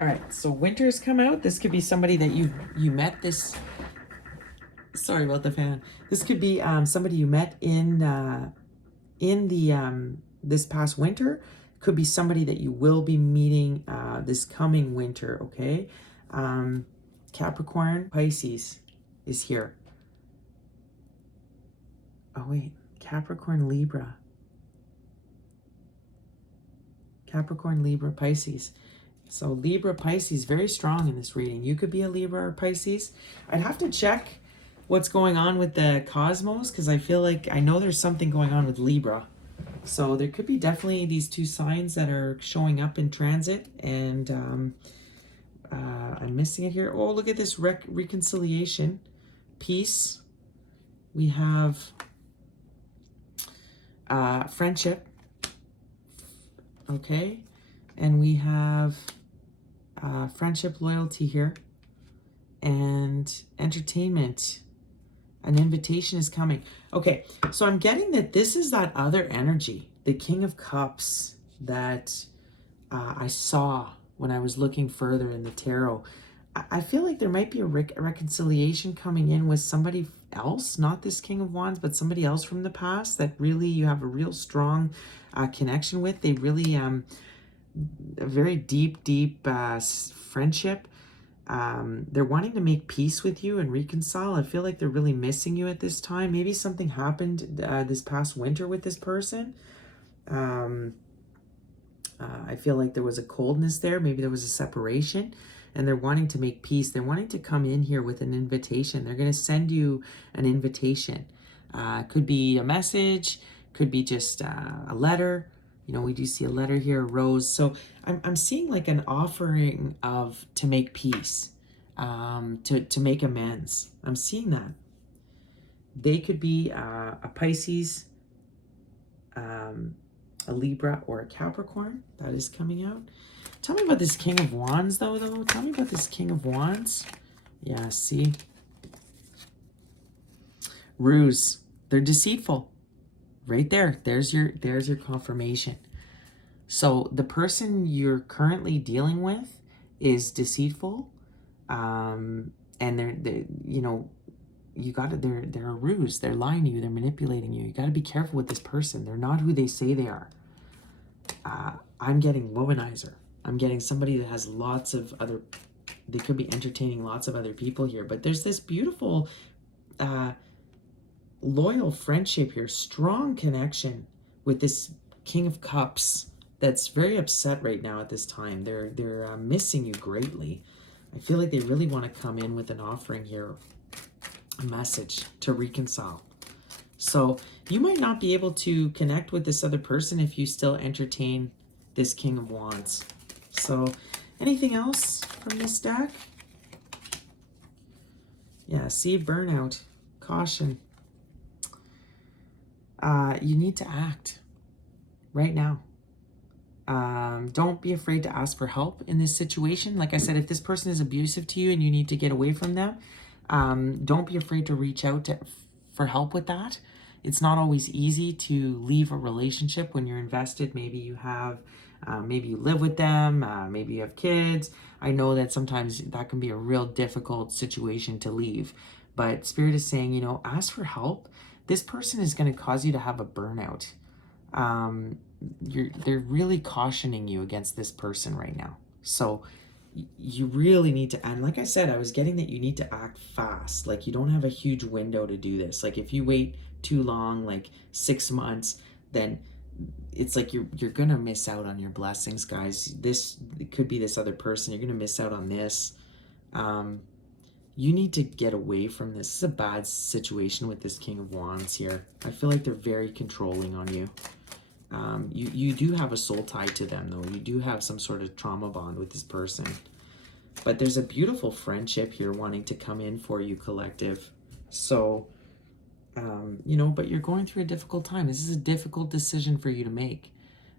All right, so winter has come out. This could be somebody that you met this. Sorry about the fan. This could be somebody you met in the this past winter. Could be somebody that you will be meeting this coming winter. Okay, Capricorn, Pisces is here. Oh wait, Capricorn, Libra, Pisces. So Libra, Pisces, very strong in this reading. You could be a Libra or Pisces. I'd have to check what's going on with the cosmos, because I feel like I know there's something going on with Libra. So there could be definitely these two signs that are showing up in transit, and I'm missing it here. Oh, look at this reconciliation, peace. We have friendship, okay, and we have friendship, loyalty here, and entertainment. An invitation is coming. Okay, so I'm getting that this is that other energy, the King of Cups, that I saw when I was looking further in the tarot. I feel like there might be a reconciliation coming in with somebody else, not this King of Wands, but somebody else from the past that really you have a real strong connection with. They really, a very deep friendship. They're wanting to make peace with you and reconcile. I feel like they're really missing you at this time. Maybe something happened this past winter with this person. I feel like there was a coldness there. Maybe there was a separation, and they're wanting to make peace. They're wanting to come in here with an invitation. They're going to send you an invitation. Could be a message, could be just a letter. We do see a letter here, a rose. So I'm seeing like an offering to make peace, to make amends. I'm seeing that. They could be a Pisces, a Libra, or a Capricorn. That is coming out. Tell me about this King of Wands, though. Tell me about this King of Wands. Yeah, see? Ruse. They're deceitful. Right there. There's your confirmation. So the person you're currently dealing with is deceitful, and they're they're a ruse. They're lying to you. They're manipulating you. You got to be careful with this person. They're not who they say they are. I'm getting womanizer. I'm getting somebody that has lots of other. They could be entertaining lots of other people here, but there's this beautiful, loyal friendship here, strong connection with this King of Cups that's very upset right now at this time. They're missing you greatly. I feel like they really want to come in with an offering here, a message to reconcile. So you might not be able to connect with this other person if you still entertain this King of Wands. So anything else from this deck? Yeah, see, burnout, caution. You need to act right now. Don't be afraid to ask for help in this situation. Like I said, if this person is abusive to you and you need to get away from them, don't be afraid to reach out for help with that. It's not always easy to leave a relationship when you're invested. Maybe you have, maybe you live with them, maybe you have kids. I know that sometimes that can be a real difficult situation to leave. But Spirit is saying, ask for help. This person is going to cause you to have a burnout. They're really cautioning you against this person right now. So you really need to, and like I said, I was getting that you need to act fast. Like you don't have a huge window to do this. Like if you wait too long, like 6 months, then it's like you're gonna miss out on your blessings, guys. It could be this other person. You're gonna miss out on this. You need to get away from this. This is a bad situation with this King of Wands here. I feel like they're very controlling on you. You do have a soul tie to them, though. You do have some sort of trauma bond with this person. But there's a beautiful friendship here wanting to come in for you, collective. So, but you're going through a difficult time. This is a difficult decision for you to make.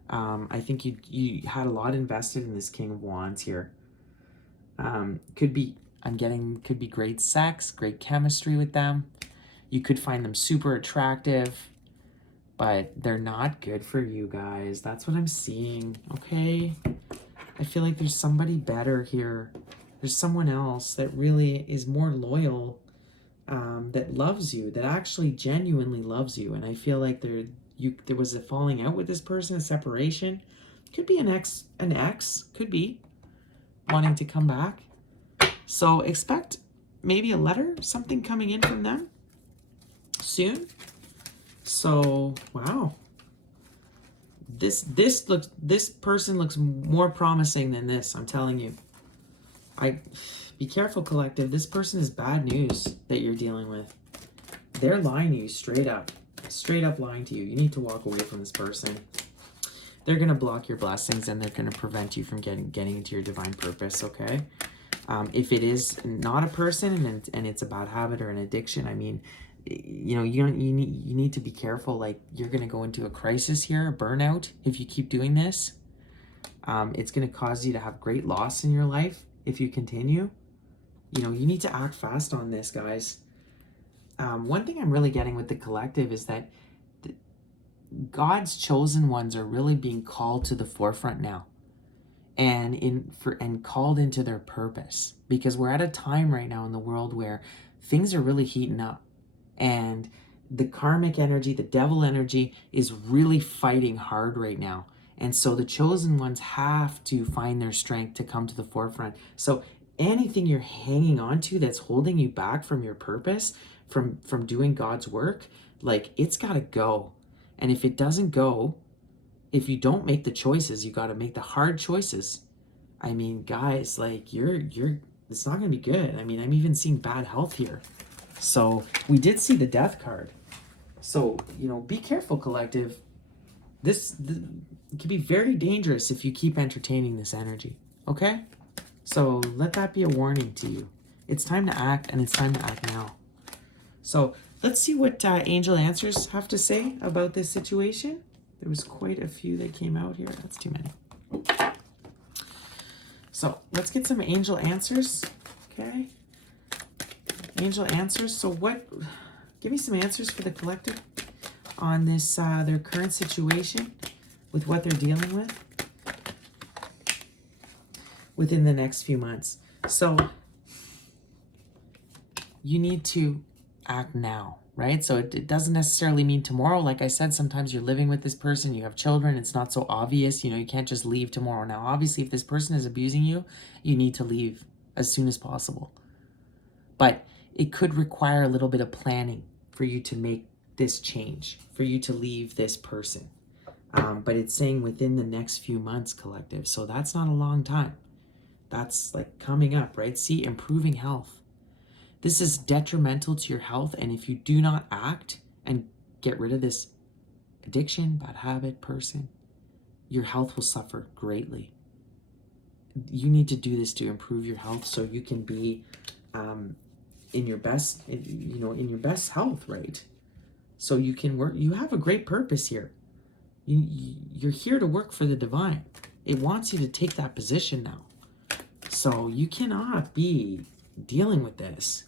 I think you had a lot invested in this King of Wands here. Could be great sex, great chemistry with them. You could find them super attractive. But they're not good for you guys. That's what I'm seeing, okay? I feel like there's somebody better here. There's someone else that really is more loyal, that loves you, that actually genuinely loves you. And I feel like there was a falling out with this person, a separation. Could be an ex, could be wanting to come back. So expect maybe a letter, something coming in from them soon. So, wow. This person looks more promising than this, I'm telling you. Be careful, collective. This person is bad news that you're dealing with. They're lying to you straight up. Straight up lying to you. You need to walk away from this person. They're going to block your blessings and they're going to prevent you from getting into your divine purpose, okay? If it is not a person and it's a bad habit or an addiction, I mean, you need to be careful. Like you're going to go into a crisis here, a burnout, if you keep doing this. It's going to cause you to have great loss in your life if you continue. You need to act fast on this, guys. One thing I'm really getting with the collective is that God's chosen ones are really being called to the forefront now, and called into their purpose, because we're at a time right now in the world where things are really heating up. And the karmic energy, the devil energy is really fighting hard right now. And so the chosen ones have to find their strength to come to the forefront. So anything you're hanging on to that's holding you back from your purpose, from doing God's work, like it's got to go. And if it doesn't go, if you don't make the choices, you got to make the hard choices. I mean, guys, like it's not going to be good. I mean, I'm even seeing bad health here. So we did see the death card. So, be careful, collective. It can be very dangerous if you keep entertaining this energy. Okay? So let that be a warning to you. It's time to act, and it's time to act now. So let's see what angel answers have to say about this situation. There was quite a few that came out here. That's too many. So let's get some angel answers. Okay? Angel answers. So give me some answers for the collective on this, their current situation with what they're dealing with within the next few months. So you need to act now, right? So it doesn't necessarily mean tomorrow. Like I said, sometimes you're living with this person, you have children, it's not so obvious, you can't just leave tomorrow. Now, obviously, if this person is abusing you, you need to leave as soon as possible. But it could require a little bit of planning for you to make this change, for you to leave this person. But it's saying within the next few months, collective. So that's not a long time. That's like coming up, right? See, improving health. This is detrimental to your health. And if you do not act and get rid of this addiction, bad habit, person, your health will suffer greatly. You need to do this to improve your health so you can be in your best, in your best health, right? So you can work, you have a great purpose here. You're here to work for the divine. It wants you to take that position now. So you cannot be dealing with this.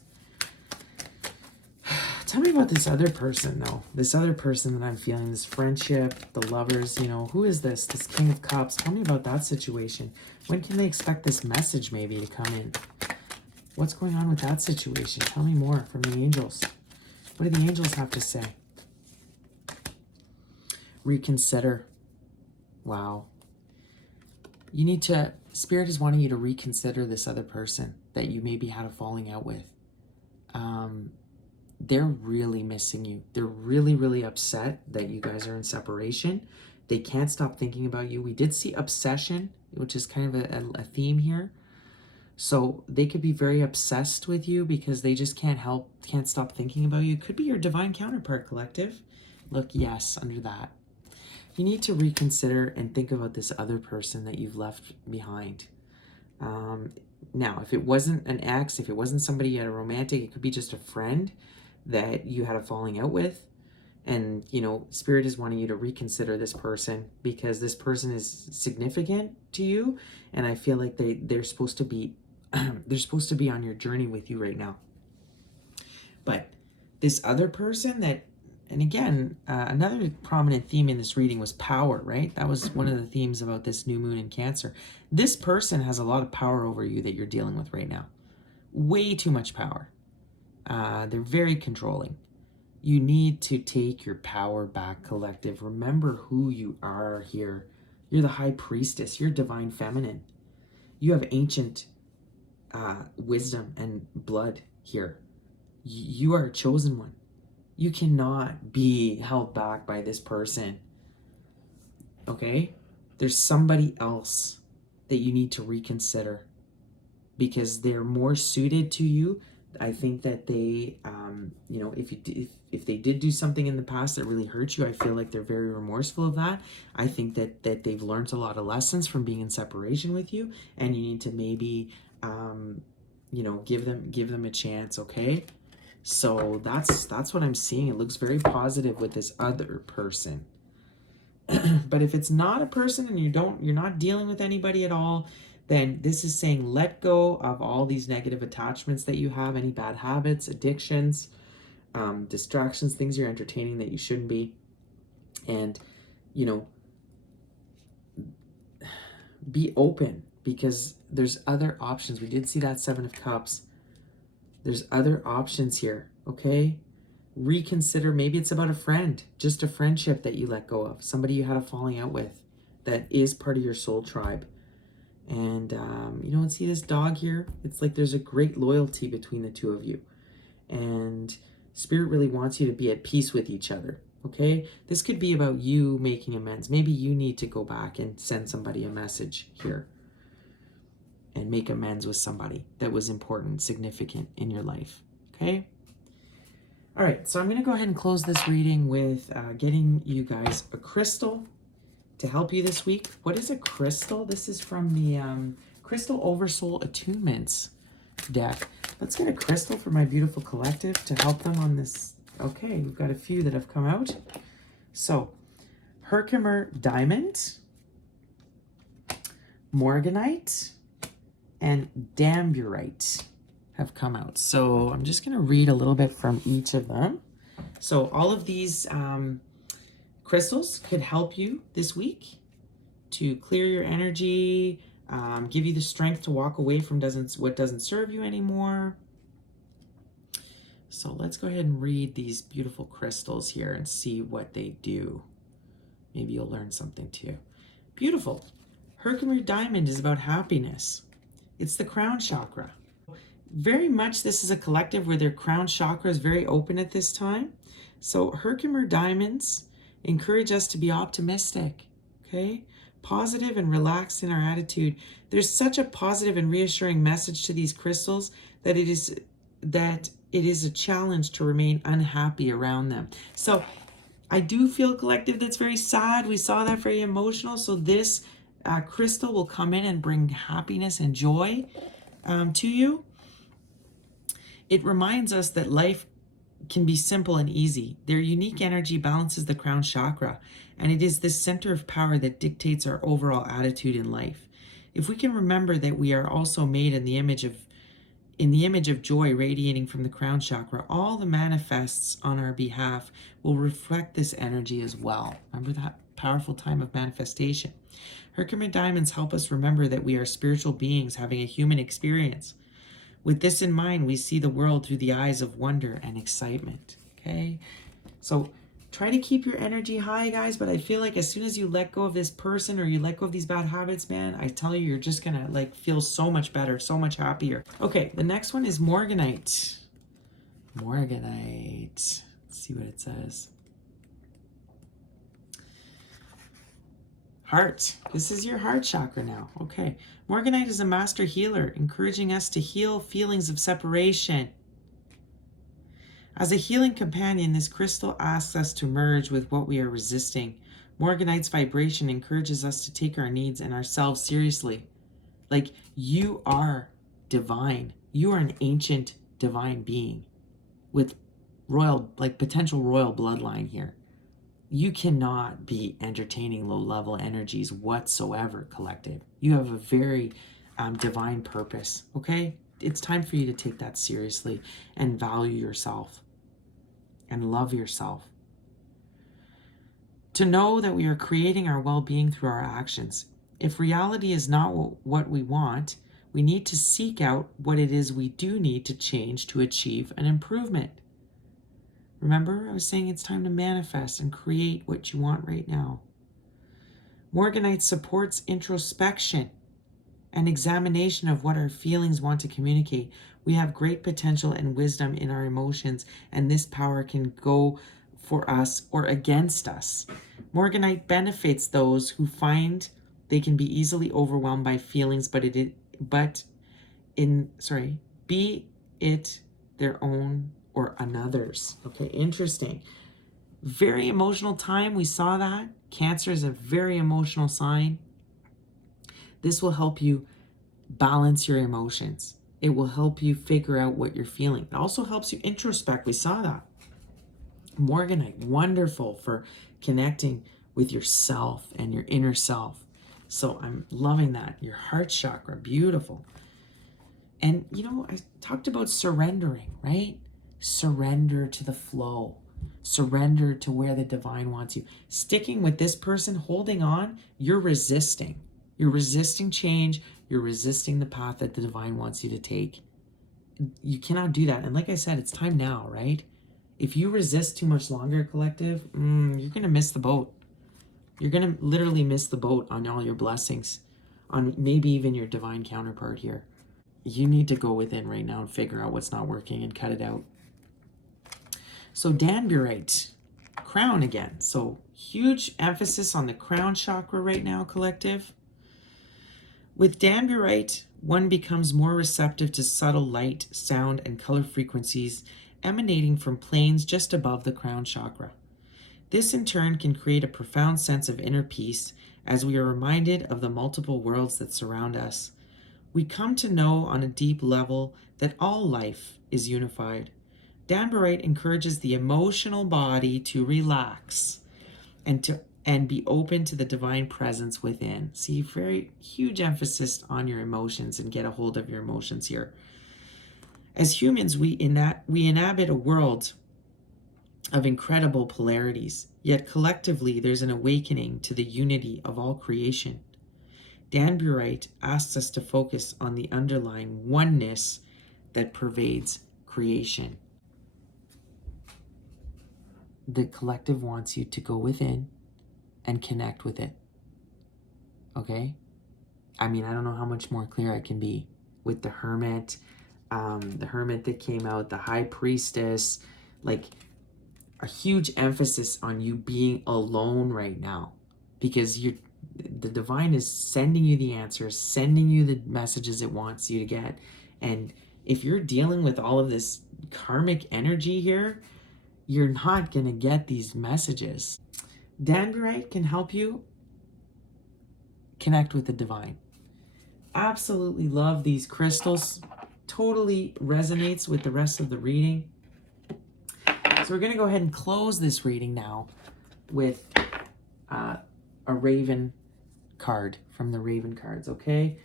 Tell me about this other person, though. This other person that I'm feeling, this friendship, the lovers, you know, who is this? This King of Cups. Tell me about that situation. When can they expect this message maybe to come in? What's going on with that situation? Tell me more from the angels. What do the angels have to say? Reconsider. Wow. You need to, Spirit is wanting you to reconsider this other person that you maybe had a falling out with. They're really missing you. They're really, really upset that you guys are in separation. They can't stop thinking about you. We did see obsession, which is kind of a theme here. So they could be very obsessed with you because they just can't stop thinking about you. Could be your divine counterpart, collective. Look, yes, under that. You need to reconsider and think about this other person that you've left behind. Now, if it wasn't an ex, if it wasn't somebody you had a romantic, it could be just a friend that you had a falling out with. And, you know, Spirit is wanting you to reconsider this person because this person is significant to you. And I feel like they're supposed to be they're supposed to be on your journey with you right now. But this other person that, and again, another prominent theme in this reading was power, right? That was one of the themes about this new moon in Cancer. This person has a lot of power over you that you're dealing with right now. Way too much power. They're very controlling. You need to take your power back, collective. Remember who you are here. You're the high priestess. You're divine feminine. You have ancient wisdom and blood here. You are a chosen one. You cannot be held back by this person. Okay? There's somebody else that you need to reconsider because they're more suited to you. I think that they, you know, if they did do something in the past that really hurt you, I feel like they're very remorseful of that. I think that they've learned a lot of lessons from being in separation with you, and you need to maybe, you know, give them a chance. Okay, so that's what I'm seeing. It looks very positive with this other person. But if it's not a person and you're not dealing with anybody at all, then this is saying let go of all these negative attachments that you have, any bad habits, addictions, distractions, things you're entertaining that you shouldn't be. And, you know, be open because there's other options. We did see that Seven of Cups. There's other options here, okay? Reconsider. Maybe it's about a friend, just a friendship that you let go of, somebody you had a falling out with that is part of your soul tribe. And, you know, and see this dog here? It's like there's a great loyalty between the two of you. And Spirit really wants you to be at peace with each other, okay? This could be about you making amends. Maybe you need to go back and send somebody a message here and make amends with somebody that was important, significant in your life, okay? All right, so I'm going to go ahead and close this reading with getting you guys a crystal to help you this week. What is a crystal? This is from the Crystal Oversoul Attunements deck. Let's get a crystal for my beautiful collective to help them on this. Okay, we've got a few that have come out. So, Herkimer Diamond, Morganite, and Damburite have come out. So I'm just going to read a little bit from each of them. So all of these crystals could help you this week to clear your energy, give you the strength to walk away from what doesn't serve you anymore. So let's go ahead and read these beautiful crystals here and see what they do. Maybe you'll learn something too. Beautiful. Herkimer Diamond is about happiness. It's the crown chakra. Very much this is a collective where their crown chakra is very open at this time. So Herkimer Diamonds encourage us to be optimistic, okay? Positive and relaxed in our attitude. There's such a positive and reassuring message to these crystals that it is a challenge to remain unhappy around them. So I do feel a collective that's very sad. We saw that, very emotional. So this crystal will come in and bring happiness and joy to you. It reminds us that life can be simple and easy. Their unique energy balances the crown chakra, and it is this center of power that dictates our overall attitude in life. If we can remember that we are also made in the image of joy radiating from the crown chakra, all the manifests on our behalf will reflect this energy as well. Remember that powerful time of manifestation. Herkimer diamonds help us remember that we are spiritual beings having a human experience. With this in mind, we see the world through the eyes of wonder and excitement. Okay? So try to keep your energy high, guys, but I feel like as soon as you let go of this person or you let go of these bad habits, man, I tell you, you're just gonna like feel so much better, so much happier. Okay, the next one is Morganite. Morganite. Let's see what it says. Heart. This is your heart chakra now. Okay. Morganite is a master healer, encouraging us to heal feelings of separation. As a healing companion, this crystal asks us to merge with what we are resisting. Morganite's vibration encourages us to take our needs and ourselves seriously. Like, you are divine. You are an ancient divine being with royal, like potential royal bloodline here. You cannot be entertaining low-level energies whatsoever, collective. You have a very divine purpose, okay? It's time for you to take that seriously and value yourself and love yourself. To know that we are creating our well-being through our actions. If reality is not what we want, we need to seek out what it is we do need to change to achieve an improvement. Remember, I was saying it's time to manifest and create what you want right now. Morganite supports introspection and examination of what our feelings want to communicate. We have great potential and wisdom in our emotions, and this power can go for us or against us. Morganite benefits those who find they can be easily overwhelmed by feelings, be it their own or another's. Okay, interesting. Very emotional time. We saw that. Cancer is a very emotional sign. This will help you balance your emotions. It will help you figure out what you're feeling. It also helps you introspect. We saw that. Morganite, wonderful for connecting with yourself and your inner self. So I'm loving that. Your heart chakra, beautiful. And you know, I talked about surrendering, right? Surrender to the flow. Surrender to where the divine wants you. Sticking with this person, holding on, you're resisting. You're resisting change. You're resisting the path that the divine wants you to take. You cannot do that. And like I said, it's time now, right? If you resist too much longer, collective, you're going to miss the boat. You're going to literally miss the boat on all your blessings, on maybe even your divine counterpart here. You need to go within right now and figure out what's not working and cut it out. So danburite, crown again. So huge emphasis on the crown chakra right now, collective. With danburite, one becomes more receptive to subtle light, sound, and color frequencies emanating from planes just above the crown chakra. This in turn can create a profound sense of inner peace as we are reminded of the multiple worlds that surround us. We come to know on a deep level that all life is unified. Danburite encourages the emotional body to relax and be open to the divine presence within. See, very huge emphasis on your emotions and get a hold of your emotions here. As humans, we inhabit a world of incredible polarities, yet collectively there's an awakening to the unity of all creation. Danburite asks us to focus on the underlying oneness that pervades creation. The collective wants you to go within and connect with it. Okay? I mean, I don't know how much more clear I can be with the hermit that came out, the high priestess, like a huge emphasis on you being alone right now, because the divine is sending you the answers, sending you the messages it wants you to get. And if you're dealing with all of this karmic energy here, you're not going to get these messages. Danburite can help you connect with the divine. Absolutely love these crystals. Totally resonates with the rest of the reading. So we're going to go ahead and close this reading now with a raven card from the Raven cards, okay?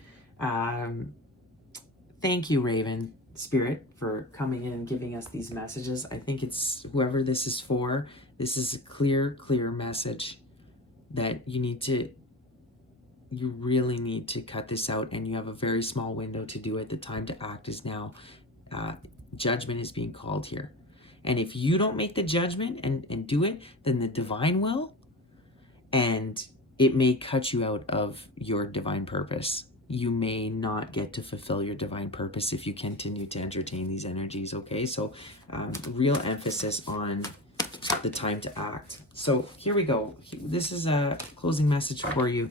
Thank you, Raven Spirit, for coming in and giving us these messages. I think it's whoever this is for, this is a clear message that you really need to cut this out, and you have a very small window to do it. The time to act is now. Judgment is being called here. And if you don't make the judgment and do it, then the divine will, and it may cut you out of your divine purpose. You may not get to fulfill your divine purpose if you continue to entertain these energies, okay? So real emphasis on the time to act. So here we go. This is a closing message for you.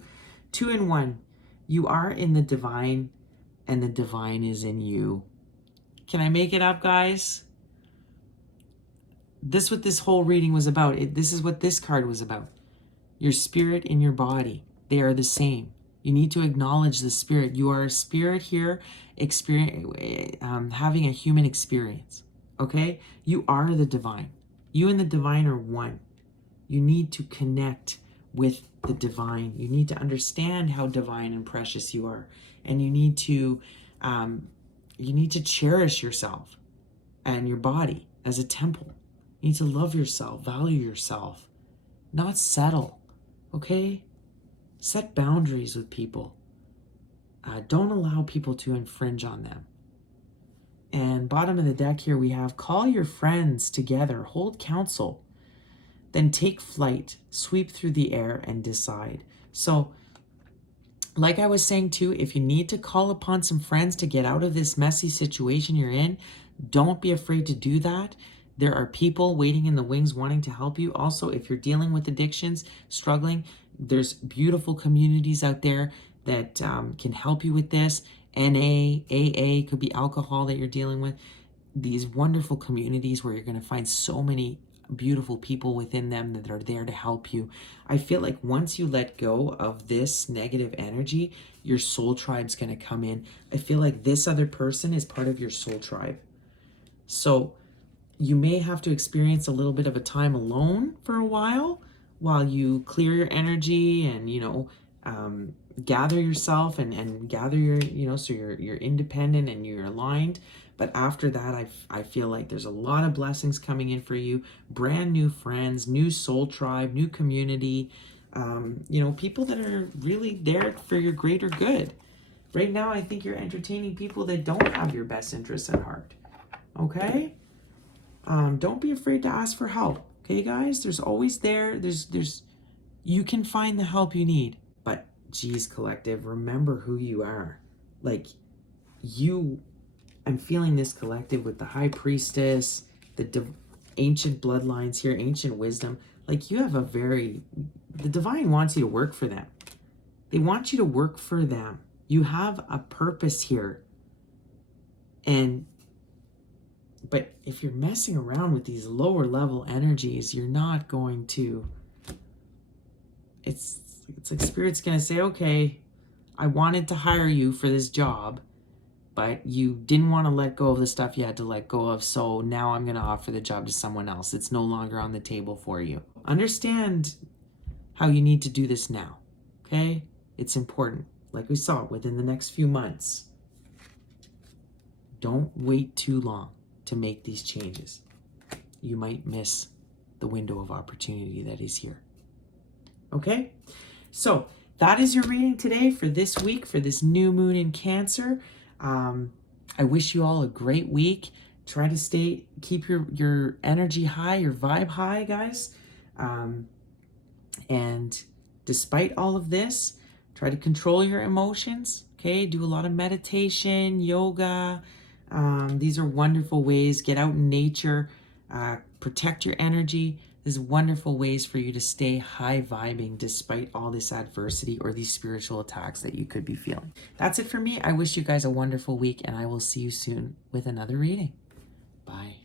2 in 1. You are in the divine, and the divine is in you. Can I make it up, guys? This is what this whole reading was about. This is what this card was about. Your spirit and your body, they are the same. You need to acknowledge the spirit. You are a spirit here, having a human experience, okay? You are the divine. You and the divine are one. You need to connect with the divine. You need to understand how divine and precious you are. And you need to cherish yourself and your body as a temple. You need to love yourself, value yourself, not settle, okay? Set boundaries with people. Don't allow people to infringe on them. And bottom of the deck here we have, call your friends together, hold counsel, then take flight, sweep through the air and decide. So, like I was saying too, if you need to call upon some friends to get out of this messy situation you're in, don't be afraid to do that. There are people waiting in the wings wanting to help you. Also, if you're dealing with addictions, struggling, there's beautiful communities out there that can help you with this. NA, AA, could be alcohol that you're dealing with. These wonderful communities where you're going to find so many beautiful people within them that are there to help you. I feel like once you let go of this negative energy, your soul tribe's going to come in. I feel like this other person is part of your soul tribe. So you may have to experience a little bit of a time alone for a while you clear your energy and, gather yourself and gather your, so you're independent and you're aligned. But after that, I feel like there's a lot of blessings coming in for you. Brand new friends, new soul tribe, new community, people that are really there for your greater good. Right now, I think you're entertaining people that don't have your best interests at heart. Okay? Don't be afraid to ask for help. Okay, guys? There's always you can find the help you need. But, geez, collective, remember who you are. Like, I'm feeling this collective with the High Priestess, the ancient bloodlines here, ancient wisdom. Like, you have the divine wants you to work for them. They want you to work for them. You have a purpose here. But if you're messing around with these lower level energies, you're not going to, it's like Spirit's going to say, okay, I wanted to hire you for this job, but you didn't want to let go of the stuff you had to let go of, so now I'm going to offer the job to someone else. It's no longer on the table for you. Understand how you need to do this now, okay? It's important, like we saw, within the next few months. Don't wait too long to make these changes. You might miss the window of opportunity that is here. Okay? So that is your reading today for this week, for this new moon in Cancer. I wish you all a great week. Try to keep your energy high, your vibe high, guys. And despite all of this, try to control your emotions. Okay? Do a lot of meditation, yoga. These are wonderful ways. Get out in nature. Protect your energy. There's wonderful ways for you to stay high vibing despite all this adversity or these spiritual attacks that you could be feeling. That's it for me. I wish you guys a wonderful week, and I will see you soon with another reading. Bye.